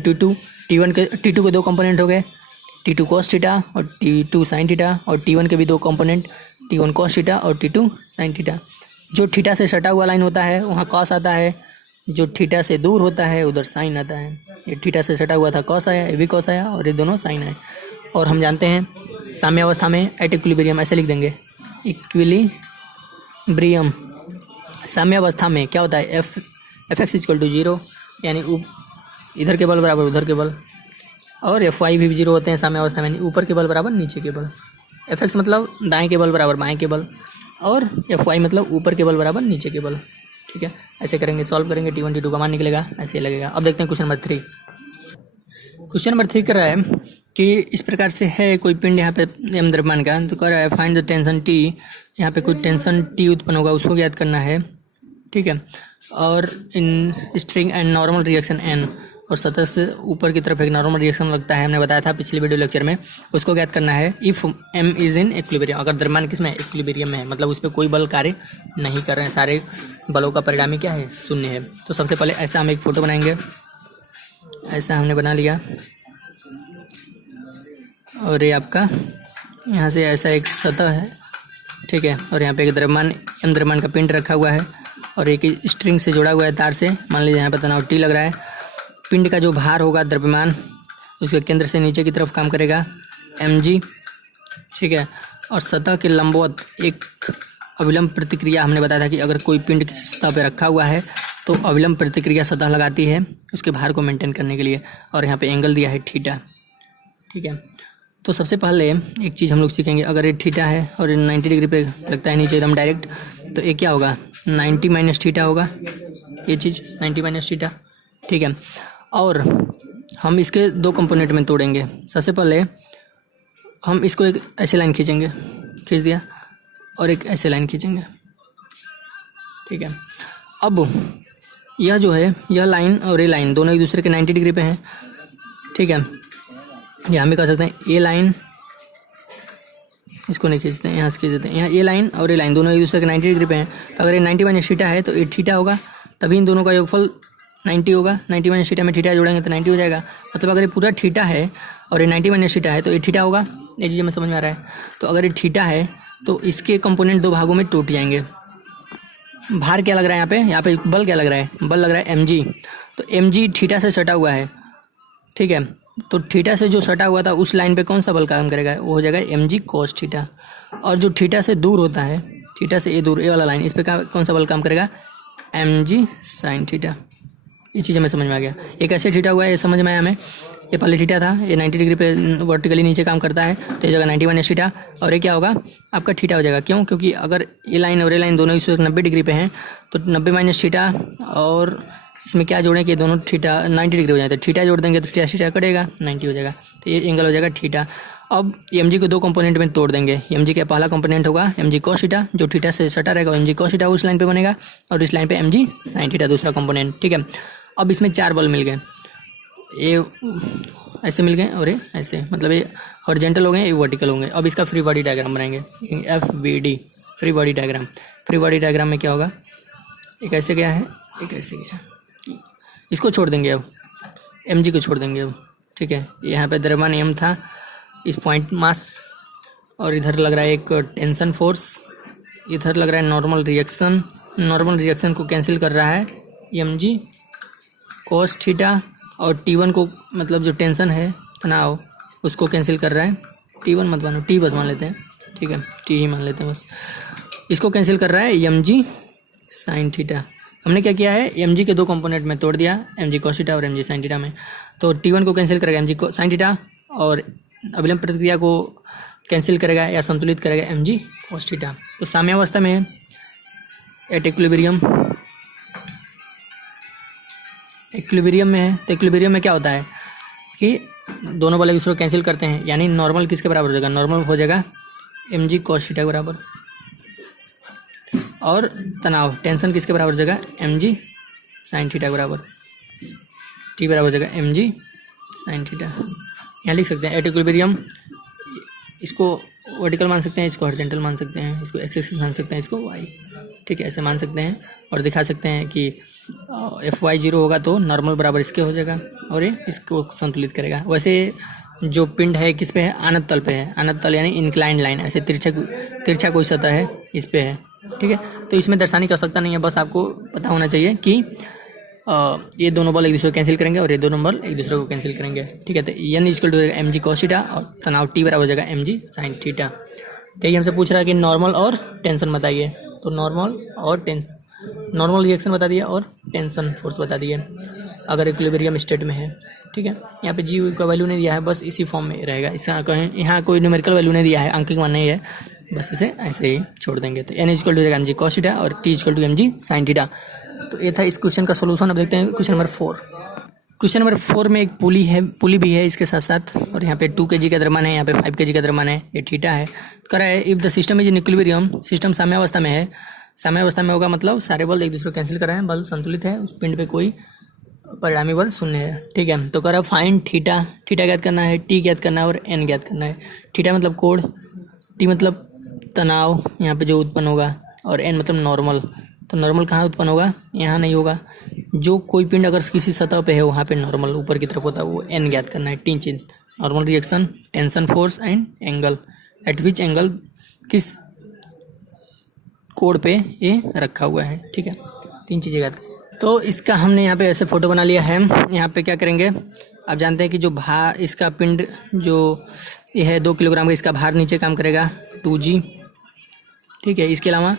T2 T2 के 2 कंपोनेंट हो गए, T2 cos थीटा और T2 sin थीटा, और T1 के भी 2 कंपोनेंट, T1 cos थीटा और T2 sin थीटा। जो थीटा से सटा हुआ लाइन होता है वहाँ cos आता है, जो थीटा से दूर होता है उधर sin आता है। ये थीटा से सटा हुआ था cos आया, ये भी cos आया और ये दोनों sin आए। और हम जानते हैं साम्य अवस्था में एट इक्विलिब्रियम, ऐसे लिख देंगे इक्विलिब्रियम। साम्य अवस्था में क्या होता है, Fx = 0, यानी इधर के बल बराबर उधर के बल, और Fy भी 0 होते हैं साम्य अवस्था में, ऊपर के बल बराबर नीचे के बल। Fx मतलब दाएं के बल बराबर बाएं के बल, और Fy मतलब ऊपर के बल बराबर नीचे के बल, ठीक है। ऐसे करेंगे, सॉल्व करेंगे, T1 T2 का मान निकलेगा, ऐसे ही लगेगा। अब देखते हैं क्वेश्चन नंबर 3। क्वेश्चन नंबर 3 कर रहा है कि इस प्रकार से है कोई पिंड यहाँ पे m द्रव्यमान का, तो कर रहा है फाइंड द टेंशन T। यहाँ पे कोई टेंशन T उत्पन्न होगा, उसको ज्ञात करना है, ठीक है। और in string and normal reaction n, और सतह से ऊपर की तरफ एक नॉर्मल रिएक्शन लगता है, हमने बताया था पिछले वीडियो लेक्चर में, उसको ज्ञात करना है। If m is in equilibrium, अगर द्रव्यमान किस में, इक्विलिब्रियम में है, मतलब उस पर कोई बल कार्य नहीं कर रहे हैं, सारे बलों का परिणामी क्या है, 0 है। तो सबसे पहले ऐसा हम एक फ़ोटो बनाएंगे, ऐसा हमने बना लिया, और ये आपका यहाँ से ऐसा एक सतह है, ठीक है। और यहाँ पे एक द्रव्यमान m द्रव्यमान का पिंड रखा हुआ है, और एक स्ट्रिंग से जुड़ा हुआ है तार से। मान लीजिए यहाँ पर तनाव T लग रहा है। पिंड का जो भार होगा द्रव्यमान, उसके केंद्र से नीचे की तरफ काम करेगा mg, ठीक है। और सतह के लंबवत एक अविलंब प्रतिक्रिया, हमने बताया था कि अगर कोई पिंड किसी सतह पर रखा हुआ है तो अविलंब प्रतिक्रिया सतह लगाती है उसके भार को मेंटेन करने के लिए, और यहाँ पे एंगल दिया है थीटा। ठीक है, तो सबसे पहले एक चीज़ हम लोग सीखेंगे, अगर ये थीटा है और 90 डिग्री पे लगता है नीचे एकदम डायरेक्ट, तो ये क्या होगा 90 माइनस थीटा होगा, ये चीज़ 90 माइनस थीटा। ठीक है, और हम इसके दो कंपोनेंट में तोड़ेंगे। सबसे पहले हम इसको एक ऐसे लाइन खींचेंगे, खींच दिया, और एक ऐसे लाइन खींचेंगे। ठीक है, अब यह जो है यह लाइन और ये लाइन दोनों एक दूसरे के 90 डिग्री पे हैं। ठीक है, यहाँ भी कर सकते हैं ये लाइन, इसको नहीं खींचते हैं, यहाँ से खींच देते हैं। यहाँ ये लाइन और ये लाइन दोनों एक दूसरे के 90 डिग्री पे हैं, तो अगर ये 90 माइनस थीटा है तो ये थीटा होगा, तभी इन दोनों का योगफल 90 होगा। 90 माइनस थीटा में थीटा जोड़ेंगे तो 90 हो जाएगा। मतलब अगर ये पूरा थीटा है और ये 90 माइनस थीटा है तो ये थीटा होगा। ये चीज़ में समझ में आ रहा है। तो अगर ये थीटा है तो इसके कंपोनेंट दो भागों में टूट जाएंगे। भार क्या लग रहा है यहाँ पे बल क्या लग रहा है, बल लग रहा है mg। तो mg थीटा से सटा हुआ है। ठीक है, तो थीटा से जो सटा हुआ था उस लाइन पे कौन सा बल काम करेगा, वो हो जाएगा mg cos थीटा। और जो थीटा से दूर होता है, थीटा से ये दूर, ये वाला लाइन, इस पे कौन सा बल काम करेगा, mg sin थीटा। ये चीज़ हमें समझ में आ गया। ये कैसे थीटा हुआ है ये समझ में आया हमें। ये पहले थीटा था, ये 90 डिग्री पे वर्टिकली नीचे काम करता है, तो ये जगह 90 माइनस थीटा, और ये क्या होगा आपका थीटा हो जाएगा। क्यों, क्योंकि अगर ये लाइन और ये लाइन दोनों 190 डिग्री पे हैं तो 90 माइनस थीटा और इसमें क्या जोड़ें कि दोनों थीटा 90 डिग्री हो जाए, तो थीटा जोड़ देंगे तो थीटा कटेगा 90 हो जाएगा, तो ये एंगल हो जाएगा थीटा। अब एम जी को दो कंपोनेंट में तोड़ देंगे। एम जी का पहला कंपोनेंट होगा एम जी cos थीटा, जो थीटा से सटा रहेगा एम जी cos थीटा उस लाइन पे बनेगा, और इस लाइन पे एम जी sin थीटा दूसरा कंपोनेंट। ठीक है, अब इसमें चार बल मिल गए, ये ऐसे मिल गए और ये ऐसे, मतलब ये हॉरिजॉन्टल हो गए, ये वर्टिकल होंगे। अब इसका फ्री बॉडी डायग्राम बनाएंगे, FBD free body diagram. Free body diagram में क्या होगा, एक ऐसे गया है, एक ऐसे गया है, इसको छोड़ देंगे, अब एम जी को छोड़ देंगे अब। ठीक है, यहाँ पे द्रव्यमान नियम था, इस पॉइंट मास, और इधर लग रहा है एक टेंशन फोर्स, इधर लग रहा है नॉर्मल रिएक्शन। नॉर्मल रिएक्शन को कैंसिल कर रहा है एम जी cos थीटा, और T1 को मतलब जो टेंशन है तनाव उसको कैंसिल कर रहा है, T1 मत मानो, T बस मान लेते हैं। ठीक है, T ही मान लेते हैं बस। इसको कैंसिल कर रहा है एम जी sin थीटा। हमने क्या किया है, एम जी के दो कंपोनेंट में तोड़ दिया, एम जी cos थीटा और एम जी sin थीटा में। तो T1 को कैंसिल करेगा एम जी sin थीटा, और अभिलंब प्रतिक्रिया को कैंसिल करेगा या संतुलित करेगा एम जी cos थीटा। तो साम्यावस्था में एट इक्विलिब्रियम में है, तो इक्विलिब्रियम में क्या होता है कि दोनों बल एक दूसरे को कैंसिल करते हैं, यानी नॉर्मल किसके बराबर हो जाएगा, नॉर्मल हो जाएगा एम जी cos थीटा के बराबर, और तनाव टेंशन किसके बराबर हो जाएगा, एम जी sin थीटा के बराबर। टी बराबर हो जाएगा एम जी sin थीटा। यहाँ लिख सकते हैं एट इक्विलिब्रियम, इसको वर्टिकल मान सकते हैं, इसको हॉरिजॉन्टल मान सकते हैं, इसको एक्स एक्सिस मान सकते हैं, इसको वाई। ठीक है, ऐसे मान सकते हैं, और दिखा सकते हैं कि FY 0 होगा तो नॉर्मल बराबर इसके हो जाएगा, और ये इसको संतुलित करेगा। वैसे जो पिंड है किस पे है, आनत तल पे है। आनत तल यानी इंक्लाइंड लाइन, ऐसे तिरछा कोई सतह है इस पे है। ठीक है, तो इसमें दर्शाने की आवश्यकता नहीं है, बस आपको पता होना चाहिए कि ये दोनों बल एक दूसरे को कैंसिल करेंगे और ये दोनों बल एक दूसरे को कैंसिल करेंगे। ठीक है, तो N equal to M G cos theta, और तनाव टी बराबर हो जाएगा एम जी sin थीटा। तो ये हमसे पूछ रहा है कि नॉर्मल और टेंशन बताइए, तो नॉर्मल और नॉर्मल रिएक्शन बता दिया और टेंशन फोर्स बता दिए अगर इक्विलिब्रियम स्टेट में है। ठीक है, यहाँ पे जी का वैल्यू नहीं दिया है, बस इसी फॉर्म में रहेगा। इसका कहें यहाँ कोई न्यूमेरिकल वैल्यू नहीं दिया है, अंकिक मान नहीं है, बस इसे ऐसे ही छोड़ देंगे। तो N equal to M G cos theta और T equal to M G sin theta. तो ये था इस क्वेश्चन का सोल्यूशन। अब देखते हैं क्वेश्चन नंबर 4। क्वेश्चन नंबर 4 में एक पुली भी है इसके साथ साथ, और यहाँ पे 2 kg का द्रव्यमान है, यहाँ पे 5 kg का द्रव्यमान है, ये थीटा है। करा है if the system is in equilibrium, system साम्यावस्था में है। साम्यावस्था में होगा मतलब सारे बल एक दूसरे को कैंसिल कर रहे हैं, बल संतुलित है, उस पिंड पे कोई परिणामी बल शून्य है। ठीक है, तो करा फाइंड थीटा, थीटा ज्ञात करना है, टी ज्ञात करना है और एन ज्ञात करना है। थीटा मतलब कोण, टी मतलब तनाव यहाँ पे जो उत्पन्न होगा, और एन मतलब नॉर्मल। तो नॉर्मल कहाँ उत्पन्न होगा, यहाँ नहीं होगा। जो कोई पिंड अगर किसी सतह पे है वहाँ पे नॉर्मल ऊपर की तरफ होता है, वो एन ज्ञात करना है। 3 चीज, normal reaction, tension force and angle, eight which angle किस कोण पे ये रखा हुआ है। ठीक है, 3 चीज़ें ज्ञात। तो इसका हमने यहाँ पे ऐसे फोटो बना लिया है। यहाँ पे क्या करेंगे, आप जानते हैं कि जो भार इसका पिंड जो ये है 2 किलोग्राम का, इसका भार नीचे काम करेगा 2G। ठीक है, इसके अलावा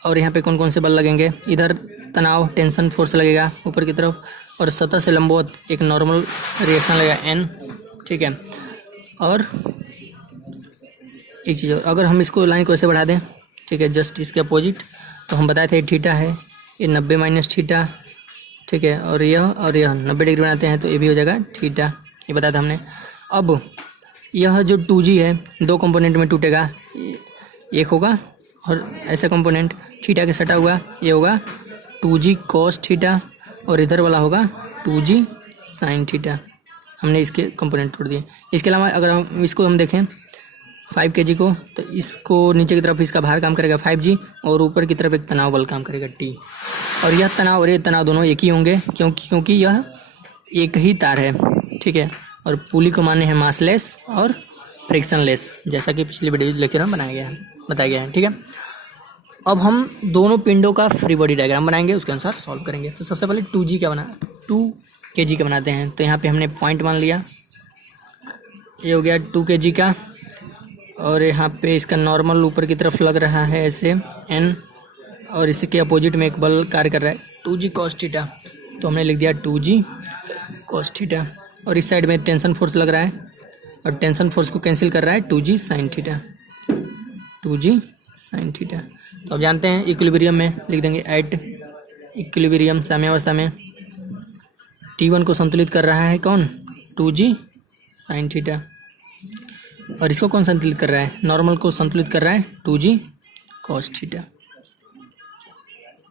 और यहाँ पे कौन कौन से बल लगेंगे, इधर तनाव टेंशन फोर्स लगेगा ऊपर की तरफ, और सतह से लंबवत एक नॉर्मल रिएक्शन लगेगा n, ठीक है। और एक चीज़ और, अगर हम इसको लाइन को ऐसे बढ़ा दें, ठीक है, जस्ट इसके अपोजिट, तो हम बताए थे थीटा है, ये 90 माइनस थीटा, ठीक है, और यह 90 डिग्री बनाते हैं तो ये भी हो जाएगा थीटा, ये बताया था हमने। अब यह जो 2g है दो कंपोनेंट में टूटेगा, एक होगा और ऐसा कंपोनेंट थीटा के सटा हुआ, ये होगा 2g cos थीटा, और इधर वाला होगा 2g sin थीटा। हमने इसके कंपोनेंट तोड़ दिए। इसके अलावा अगर हम इसको देखें 5 kg को, तो इसको नीचे की तरफ इसका भार काम करेगा 5g, और ऊपर की तरफ एक तनाव बल काम करेगा t। और यह तनाव और ये तनाव दोनों एक ही होंगे, क्योंकि यह एक ही तार है, ठीक है। और पुली को माने हैं मासलेस और फ्रिक्शनलेस, जैसा कि पिछले वीडियो लेक्चर में बताया गया है, ठीक है। अब हम दोनों पिंडों का फ्री बॉडी डायग्राम बनाएंगे, उसके अनुसार सॉल्व करेंगे। तो सबसे पहले 2 kg का बनाते हैं। तो यहाँ पे हमने पॉइंट मान लिया, ये हो गया 2 kg का, और यहाँ पे इसका नॉर्मल ऊपर की तरफ लग रहा है ऐसे n, और इसके अपोजिट में एक बल कार्य कर रहा है 2g cos थीटा, तो हमने लिख दिया 2g cos थीटा। और इस साइड में टेंशन फोर्स लग रहा है, और टेंशन फोर्स को कैंसिल कर रहा है 2g sin theta, 2g sin theta. तो अब जानते हैं इक्विलिब्रियम में लिख देंगे एट इक्विलिब्रियम, साम्यावस्था में T1 को संतुलित कर रहा है कौन, 2g sin थीटा, और इसको कौन संतुलित कर रहा है, नॉर्मल को संतुलित कर रहा है 2g cos थीटा,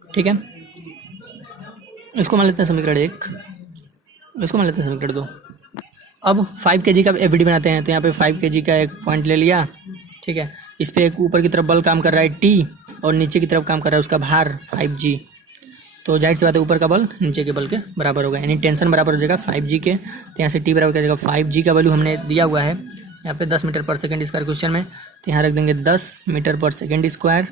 ठीक है। इसको मान लेते हैं समीकरण 1, इसको मान लेते हैं समीकरण 2। अब 5 kg का एफडी बनाते हैं। तो यहाँ पे 5 kg का एक पॉइंट ले लिया, ठीक है। इस पे एक ऊपर की तरफ बल काम कर रहा है t, और नीचे की तरफ काम कर रहा है उसका भार 5g। तो जाहिर सी बात है ऊपर का बल नीचे के बल के बराबर होगा, यानी टेंशन बराबर हो जाएगा 5g के। तो यहाँ से t बराबर क्या हो जाएगा, 5g का वैल्यू हमने दिया हुआ है यहाँ पे 10 मीटर पर सेकेंड स्क्वायर क्वेश्चन में, तो यहाँ रख देंगे 10 मीटर पर सेकेंड स्क्वायर,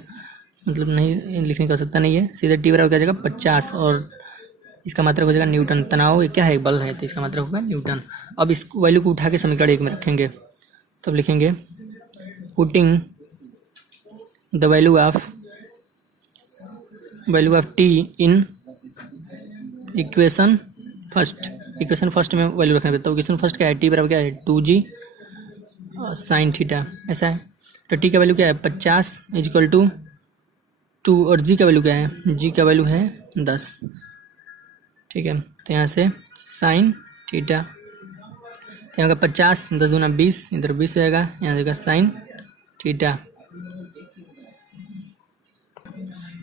मतलब नहीं लिखने की आवश्यकता नहीं है, सीधे t बराबर क्या हो जाएगा 50, और इसका मात्रक हो जाएगा न्यूटन। तनाव ये क्या है, बल है, तो इसका मात्रक होगा न्यूटन। अब इस वैल्यू को उठा के समीकरण 1 में रखेंगे, तब लिखेंगे putting the value of t in equation first में वैल्यू रखना पड़ता है। इक्वेशन फर्स्ट क्या है, t बराबर क्या है 2g sin थीटा, ऐसा है। तो t का वैल्यू क्या है 50 इक्वल टू 2, और g का वैल्यू क्या है, g का वैल्यू है 10, ठीक है। तो यहाँ से साइन थीटा, तो यहाँ का 50 10 दूना 20, इधर 20 रहेगा, यहाँ देगा साइन थीटा।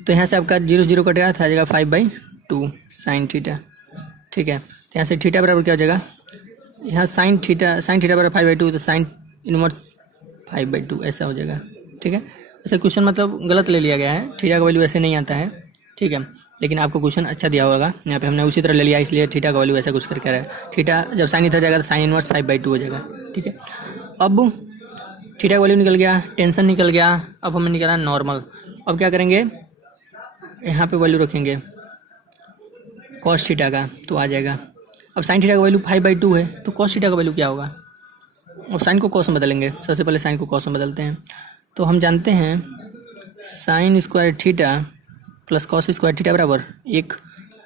तो यहाँ से आपका 0 0 कटेगा, था जाएगा 5/2 साइन थीटा, ठीक है। तो यहाँ से थीटा बराबर क्या हो जाएगा, यहाँ साइन थीटा बराबर 5/2, तो साइन इनवर्स 5/2 ऐसा हो जाएगा, ठीक है। वैसे क्वेश्चन मतलब गलत ले लिया गया है, थीटा का वैल्यू ऐसे नहीं आता है, ठीक है, लेकिन आपको क्वेश्चन अच्छा दिया होगा। यहाँ पे हमने उसी तरह ले लिया, इसलिए थीटा का वैल्यू ऐसा कुछ करके रहा है। थीटा जब साइन इधर जाएगा तो साइन इनवर्स 5/2 हो जाएगा, ठीक है। अब थीटा का वैल्यू निकल गया, टेंशन निकल गया, अब हमें निकाला नॉर्मल। अब क्या करेंगे, यहाँ पे वैल्यू रखेंगे कॉस थीटा का, तो आ जाएगा। अब साइन थीटा का वैल्यू 5/2 है, तो कॉस थीटा का वैल्यू क्या होगा। अब साइन को कॉस में बदलेंगे, सबसे पहले साइन को कॉस में बदलते हैं। तो हम जानते हैं sine square theta plus cos square theta बराबर 1।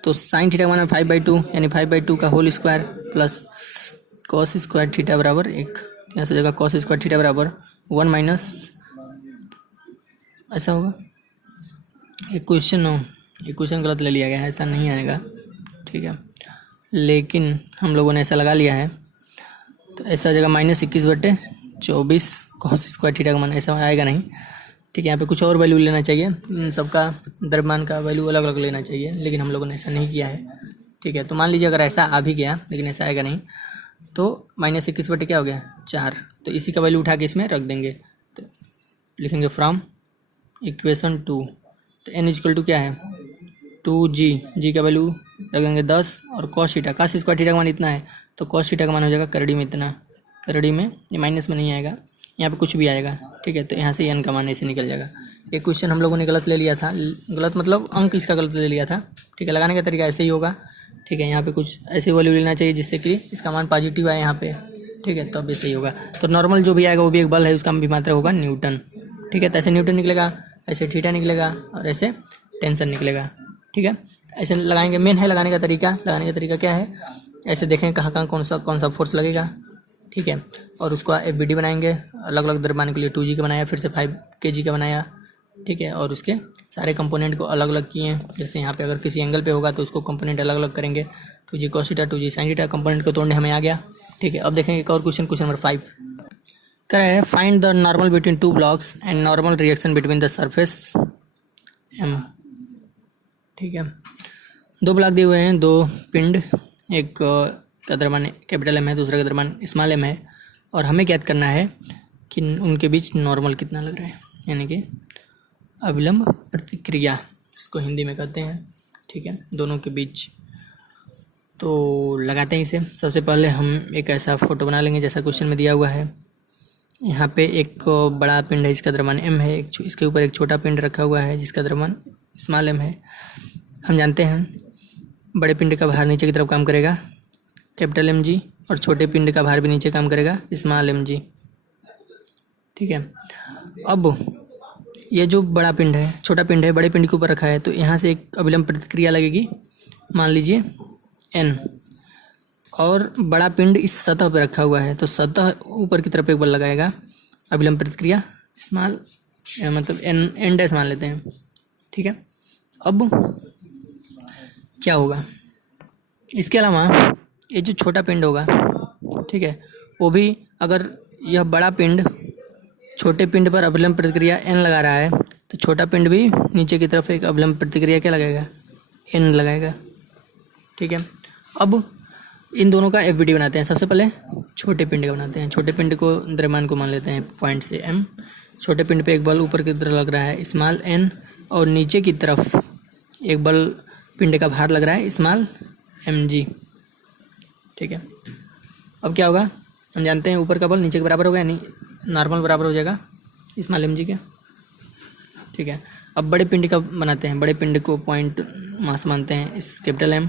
तो साइन थीटा का माना 5/2, यानी 5/2 का whole square plus cos square theta बराबर 1। यहाँ से जगह कॉस स्क्वायर थीटा बराबर 1 माइनस, ऐसा होगा। इक्वेशन गलत ले लिया गया है, ऐसा नहीं आएगा, ठीक है, लेकिन हम लोगों ने ऐसा लगा लिया है। तो ऐसा हो जाएगा -21/24 कॉस स्क्वायर थीटा का मान, ऐसा आएगा नहीं, ठीक है। यहाँ पे कुछ और वैल्यू लेना चाहिए, इन सबका द्रव्यमान का वैल्यू अलग अलग लेना चाहिए, लेकिन हम लोगों ने ऐसा नहीं किया है, ठीक है। तो मान लीजिए अगर ऐसा आ भी गया, लेकिन ऐसा आएगा नहीं, तो -21 क्या हो गया 4, तो इसी का वैल्यू उठा के इसमें रख देंगे। तो लिखेंगे फ्रॉम इक्वेशन 2, तो n इक्वल टू क्या है 2g का वैल्यू रख देंगे 10, और कॉस स्क्वायर थीटा का मान इतना है, तो कॉस थीटा का मान हो जाएगा करड़ी में इतना, करड़ी में ये माइनस में नहीं आएगा, यहाँ पे कुछ भी आएगा, ठीक है। तो यहाँ से n का मान ऐसे निकल जाएगा। एक क्वेश्चन हम लोगों ने गलत ले लिया था, गलत मतलब अंक इसका गलत ले लिया था, ठीक है। लगाने का तरीका ऐसे ही होगा, ठीक है। यहाँ पे कुछ ऐसे वैल्यू लेना चाहिए जिससे कि इसका मान पॉजिटिव आए यहाँ पे, ठीक है, तो अब ऐसे ही होगा। तो नॉर्मल जो भी आएगा वो भी एक बल है, उसका भी मात्रा होगा न्यूटन, ठीक है। तो ऐसे न्यूटन निकलेगा, ऐसे थीटा निकलेगा, और ऐसे टेंशन निकलेगा, ठीक है। ऐसे लगाएंगे, मेन है लगाने का तरीका क्या है, ऐसे देखें कहाँ कहाँ कौन सा फोर्स लगेगा, ठीक है। और उसको FBD बनाएंगे, अलग अलग द्रव्यमान के लिए 2G का बनाया, फिर से 5 kg का बनाया, ठीक है। और उसके सारे कंपोनेंट को अलग अलग किए, जैसे यहाँ पे अगर किसी एंगल पे होगा तो उसको कंपोनेंट अलग अलग करेंगे, 2G cos theta 2G sin theta, component को तोड़ने हमें आ गया, ठीक है। अब देखेंगे एक और क्वेश्चन नंबर 5 कर रहा है, find the normal between 2 blocks and normal reaction between the surface M, ठीक है। 2 ब्लॉक दिए हुए हैं, 2 पिंड, एक का द्रव्यमान कैपिटल M है, दूसरा का द्रव्यमान स्मॉल m है, और हमें ज्ञात करना है कि उनके बीच नॉर्मल कितना लग रहा है, यानी कि अविलंब प्रतिक्रिया इसको हिंदी में कहते हैं, ठीक है, दोनों के बीच। तो लगाते हैं इसे। सबसे पहले हम एक ऐसा फोटो बना लेंगे जैसा क्वेश्चन में दिया हुआ है। यहाँ पे एक बड़ा पिंड है जिसका द्रव्यमान m है, इसके ऊपर एक छोटा पिंड रखा हुआ है जिसका द्रव्यमान स्मॉल m है। हम जानते हैं बड़े पिंड का भार नीचे की तरफ काम करेगा कैपिटल mg, और छोटे पिंड का भार भी नीचे काम करेगा स्मॉल mg, ठीक है। अब ये जो बड़ा पिंड है, छोटा पिंड है, बड़े पिंड के ऊपर रखा है, तो यहाँ से एक अविलंब प्रतिक्रिया लगेगी, मान लीजिए n, और बड़ा पिंड इस सतह पर रखा हुआ है, तो सतह ऊपर की तरफ एक बल लगाएगा, अविलंब प्रतिक्रिया स्मॉल मतलब n डैश मान लेते हैं, ठीक है। अब क्या होगा, इसके अलावा ये जो छोटा पिंड होगा, ठीक है, वो भी अगर यह बड़ा पिंड छोटे पिंड पर अविलंब प्रतिक्रिया n लगा रहा है, तो छोटा पिंड भी नीचे की तरफ एक अविलंब प्रतिक्रिया क्या लगाएगा, n लगाएगा, ठीक है। अब इन दोनों का FBD बनाते हैं। सबसे पहले छोटे पिंड का बनाते हैं। छोटे पिंड को द्रव्यमान को मान लेते हैं पॉइंट से m, छोटे पिंड पे एक बल ऊपर की तरफ लग रहा है स्मॉल n, और नीचे की तरफ एक बल पिंड का भार लग रहा है स्मॉल mg, ठीक है। अब क्या होगा, हम जानते हैं ऊपर का बल नीचे के बराबर होगा, यानी नॉर्मल बराबर हो जाएगा स्मॉल mg के, ठीक है। अब बड़े पिंड का बनाते हैं। बड़े पिंड को पॉइंट मास मानते हैं इस कैपिटल M,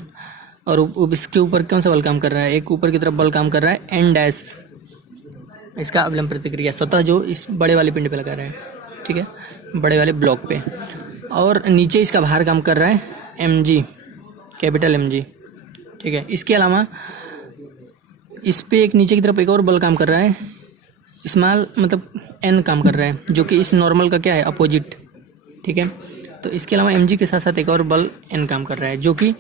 और इसके ऊपर कौन सा बल काम कर रहा है, एक ऊपर की तरफ बल काम कर रहा है n डैश, इसका अविलंब प्रतिक्रिया सतह जो इस बड़े वाले पिंड पे लगा रहा है, ठीक है, बड़े वाले ब्लॉक पे, और नीचे इसका भार काम कर रहा है mg, कैपिटल mg, ठीक है। इसके अलावा इस पे एक नीचे की तरफ एक और बल काम कर रहा है स्मॉल मतलब n काम कर रहा है, जो कि इस नॉर्मल का क्या है, अपोजिट, ठीक है। तो इसके अलावा mg के साथ साथ एक और बल n काम कर रहा है, जो कि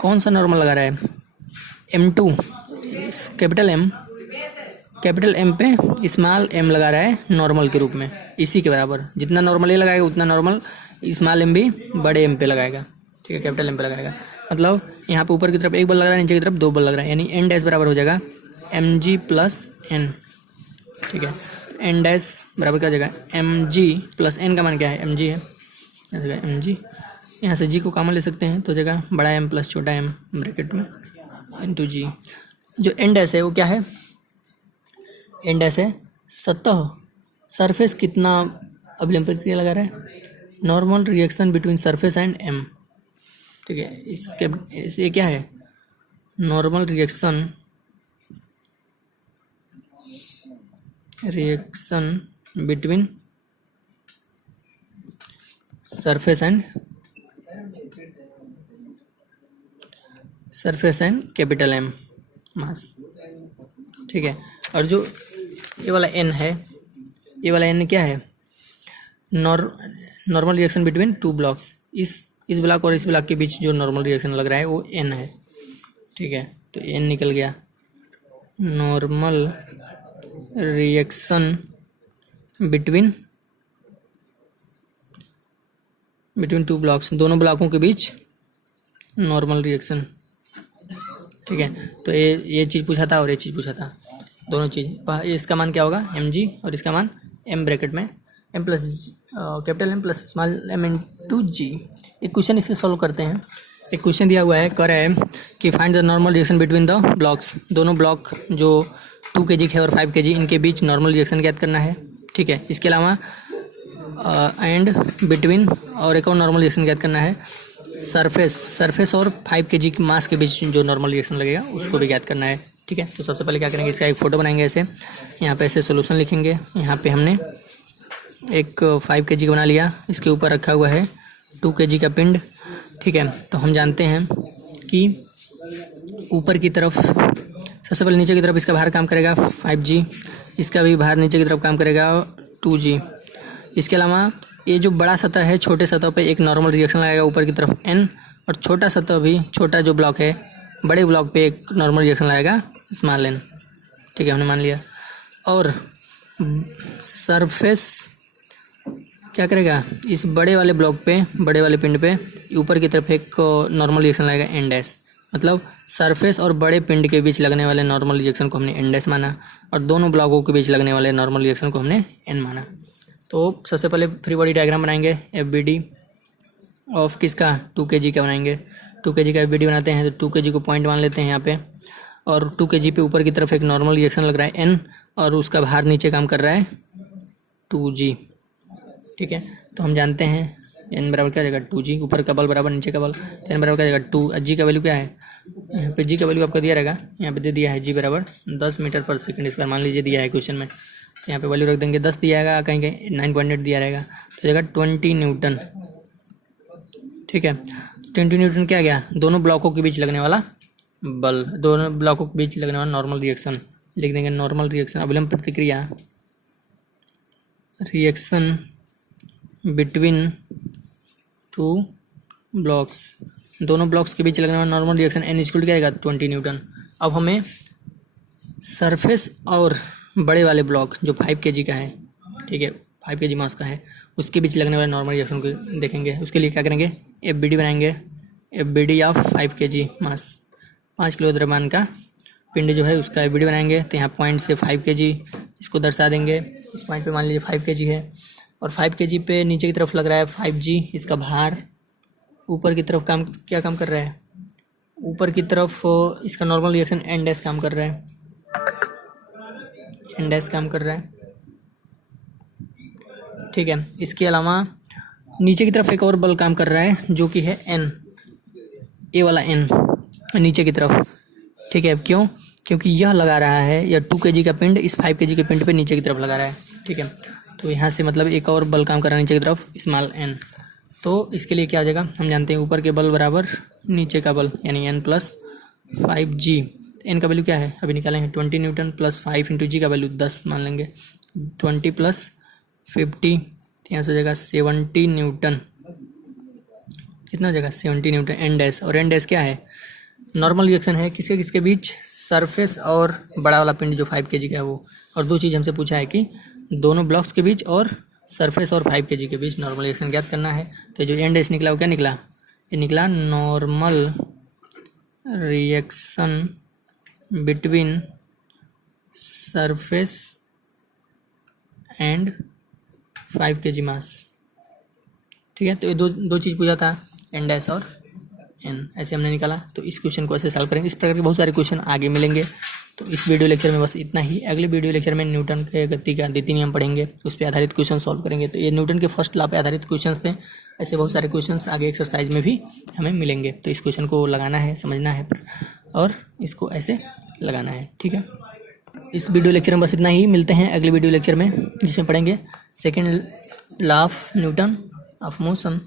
कौन सा नॉर्मल लगा रहा है, m2, कैपिटल M पे स्मॉल m लगा रहा है नॉर्मल के रूप में, इसी के बराबर। जितना नॉर्मल ये लगाएगा उतना नॉर्मल स्मॉल m भी बड़े m पे लगाएगा, ठीक है, कैपिटल M पे लगाएगा। मतलब यहाँ पे ऊपर की तरफ एक बल लग रहा है, नीचे की तरफ 2 बल लग रहा है, यानी n डैश बराबर हो जाएगा mg प्लस n, ठीक है। n डैश बराबर क्या हो जाएगा, mg प्लस n का मान क्या है, mg है, mg, यहाँ से g को कॉमन ले सकते हैं, तो जगह बड़ा m प्लस छोटा m ब्रैकेट में इंटू g। जो n डैश है वो क्या है, n डैश है सतह, सरफेस कितना अविलंब प्रतिक्रिया लगा रहा है, normal reaction between surface and m, ठीक है। इसके क्या है, normal reaction between surface and capital M मास, ठीक है। और जो ये वाला n है, ये वाला n क्या है, नॉर्मल रिएक्शन बिटवीन 2 ब्लॉक्स, इस ब्लॉक और इस ब्लॉक के बीच जो नॉर्मल रिएक्शन लग रहा है वो n है, ठीक है। तो n निकल गया, नॉर्मल रिएक्शन बिटवीन 2 ब्लॉक्स, दोनों ब्लॉकों के बीच नॉर्मल रिएक्शन, ठीक है। तो ये चीज़ पूछा था और ये चीज़ पूछा था, दोनों चीज़। इसका मान क्या होगा, mg, और इसका मान m ब्रैकेट में m plus capital M plus small m into g। एक क्वेश्चन इसके सॉल्व करते हैं। एक क्वेश्चन दिया हुआ है, कह रहा है कि find the normal reaction between the blocks, दोनों ब्लॉक जो 2 kg है और 5 kg, इनके बीच नॉर्मल रिएक्शन ज्ञात करना है, ठीक है। इसके अलावा एंड बिटवीन, और एक और नॉर्मल रिएक्शन ज्ञात करना है, सरफेस और 5 kg की मास के बीच जो नॉर्मल रिएक्शन लगेगा उसको भी ज्ञात करना है, ठीक है। तो सबसे पहले क्या करेंगे, इसका एक फ़ोटो बनाएंगे ऐसे, यहाँ पे ऐसे सोल्यूशन लिखेंगे। यहाँ पे हमने एक 5 kg का बना लिया, इसके ऊपर रखा हुआ है 2 kg का पिंड, ठीक है। तो हम जानते हैं कि ऊपर की तरफ सबसे पहले नीचे की तरफ इसका भार काम करेगा 5g, इसका भी भार नीचे की तरफ काम करेगा 2g। इसके अलावा ये जो बड़ा सतह है, छोटे सतह पे एक नॉर्मल रिएक्शन लगेगा ऊपर की तरफ n, और छोटा सतह भी, छोटा जो ब्लॉक है बड़े ब्लॉक पे एक नॉर्मल रिएक्शन लगेगा स्मॉल n। ठीक है, हमने मान लिया। और सरफेस क्या करेगा, इस बड़े वाले ब्लॉक पे, बड़े वाले पिंड पे ऊपर की तरफ एक नॉर्मल रिएक्शन लगेगा n डैश। मतलब सरफेस और बड़े पिंड के बीच लगने वाले नॉर्मल रिएक्शन को हमने n डैश माना, और दोनों ब्लॉकों के बीच लगने वाले नॉर्मल रिएक्शन को हमने n माना। तो सबसे पहले फ्री बॉडी डायग्राम बनाएंगे FBD ऑफ किसका 2 kg का बनाएंगे। 2 kg का FBD बनाते हैं तो 2 kg को पॉइंट मान लेते हैं यहाँ पे, और 2 kg पे ऊपर की तरफ एक नॉर्मल रिएक्शन लग रहा है n, और उसका भार नीचे काम कर रहा है 2g। ठीक है, तो हम जानते हैं n बराबर क्या आ जाएगा 2g, ऊपर का बल बराबर नीचे का बल, तो n बराबर क्या आ जाएगा 2। g का वैल्यू क्या है, यहाँ पे g का वैल्यू आपका दिया रहेगा, यहाँ पे दे दिया है g बराबर 10 मीटर पर सेकंड स्क्वायर, मान लीजिए दिया है क्वेश्चन में। तो यहाँ पे वैल्यू रख देंगे 10 दिया रहेगा, कहीं कहीं 9.8 दिया रहेगा, तो जाएगा 20 न्यूटन। ठीक है, 20 न्यूटन क्या गया, दोनों ब्लॉकों के बीच लगने वाला बल, दोनों ब्लॉकों के बीच लगने वाला नॉर्मल रिएक्शन लिख देंगे। नॉर्मल रिएक्शन, अभिलंब प्रतिक्रिया, रिएक्शन बिटवीन 2 ब्लॉक्स, दोनों ब्लॉक्स के बीच लगने वाला नॉर्मल रिएक्शन n इक्वल क्या आएगा 20 न्यूटन। अब हमें सरफेस और बड़े वाले ब्लॉक जो 5 kg का है, ठीक है 5 kg मास का है, उसके बीच लगने वाले नॉर्मल रिएक्शन को देखेंगे। उसके लिए क्या करेंगे, FBD बनाएंगे। FBD of 5 kg mass, 5 kilo द्रव्यमान का पिंड जो है उसका FBD बनाएंगे। तो यहाँ पॉइंट से 5 kg इसको दर्शा देंगे। इस पॉइंट पे मान लीजिए 5 kg है, और 5 kg पे नीचे की तरफ लग रहा है 5g, इसका भार ऊपर की तरफ क्या काम कर रहा है, ऊपर की तरफ इसका नॉर्मल रिएक्शन n डैश काम कर रहा है, n डैश काम कर रहा है। ठीक है, इसके अलावा नीचे की तरफ एक और बल काम कर रहा है जो कि है n, ए वाला n नीचे की तरफ। ठीक है, क्यों, क्योंकि यह लगा रहा है, यह 2 kg का पिंड इस 5 kg के पिंड पे नीचे की तरफ लगा रहा है। ठीक है, तो यहाँ से मतलब एक और बल काम कर रहा है नीचे की तरफ स्मॉल n। तो इसके लिए क्या हो जाएगा, हम जानते हैं ऊपर के बल बराबर नीचे का बल, यानी n प्लस 5g। n का वैल्यू क्या है अभी निकालेंगे 20 न्यूटन प्लस 5 इंटू जी का वैल्यू 10 मान लेंगे, 20 प्लस 50, यहाँ से हो जाएगा 70 न्यूटन। कितना हो जाएगा 70 न्यूटन n डैश। और n डैश क्या है, नॉर्मल रिएक्शन है किसके किसके बीच, सरफेस और बड़ा वाला पिंड जो 5 kg का है वो। और दो चीज़ हमसे पूछा है कि दोनों ब्लॉक्स के बीच और सरफेस और 5 kg के बीच नॉर्मल रिएक्शन ज्ञात करना है। तो जो n डैश निकला वो क्या निकला, ये निकला normal reaction between surface and 5 kg मास। ठीक है, तो ये दो चीज़ पूछा था, n डैश और n, ऐसे हमने निकाला। तो इस क्वेश्चन को ऐसे सॉल्व करेंगे। इस प्रकार के बहुत सारे क्वेश्चन आगे मिलेंगे। तो इस वीडियो लेक्चर में बस इतना ही। अगले वीडियो लेक्चर में न्यूटन के गति का द्वितीय नियम पढ़ेंगे, उस पर आधारित क्वेश्चन सॉल्व करेंगे। तो ये न्यूटन के फर्स्ट लॉ पे आधारित क्वेश्चन थे। ऐसे बहुत सारे क्वेश्चन आगे एक्सरसाइज में भी हमें मिलेंगे। तो इस क्वेश्चन को लगाना है, समझना है और इसको ऐसे लगाना है। ठीक है, इस वीडियो लेक्चर में बस इतना ही। मिलते हैं अगले वीडियो लेक्चर में, जिसमें पढ़ेंगे second law of Newton of motion.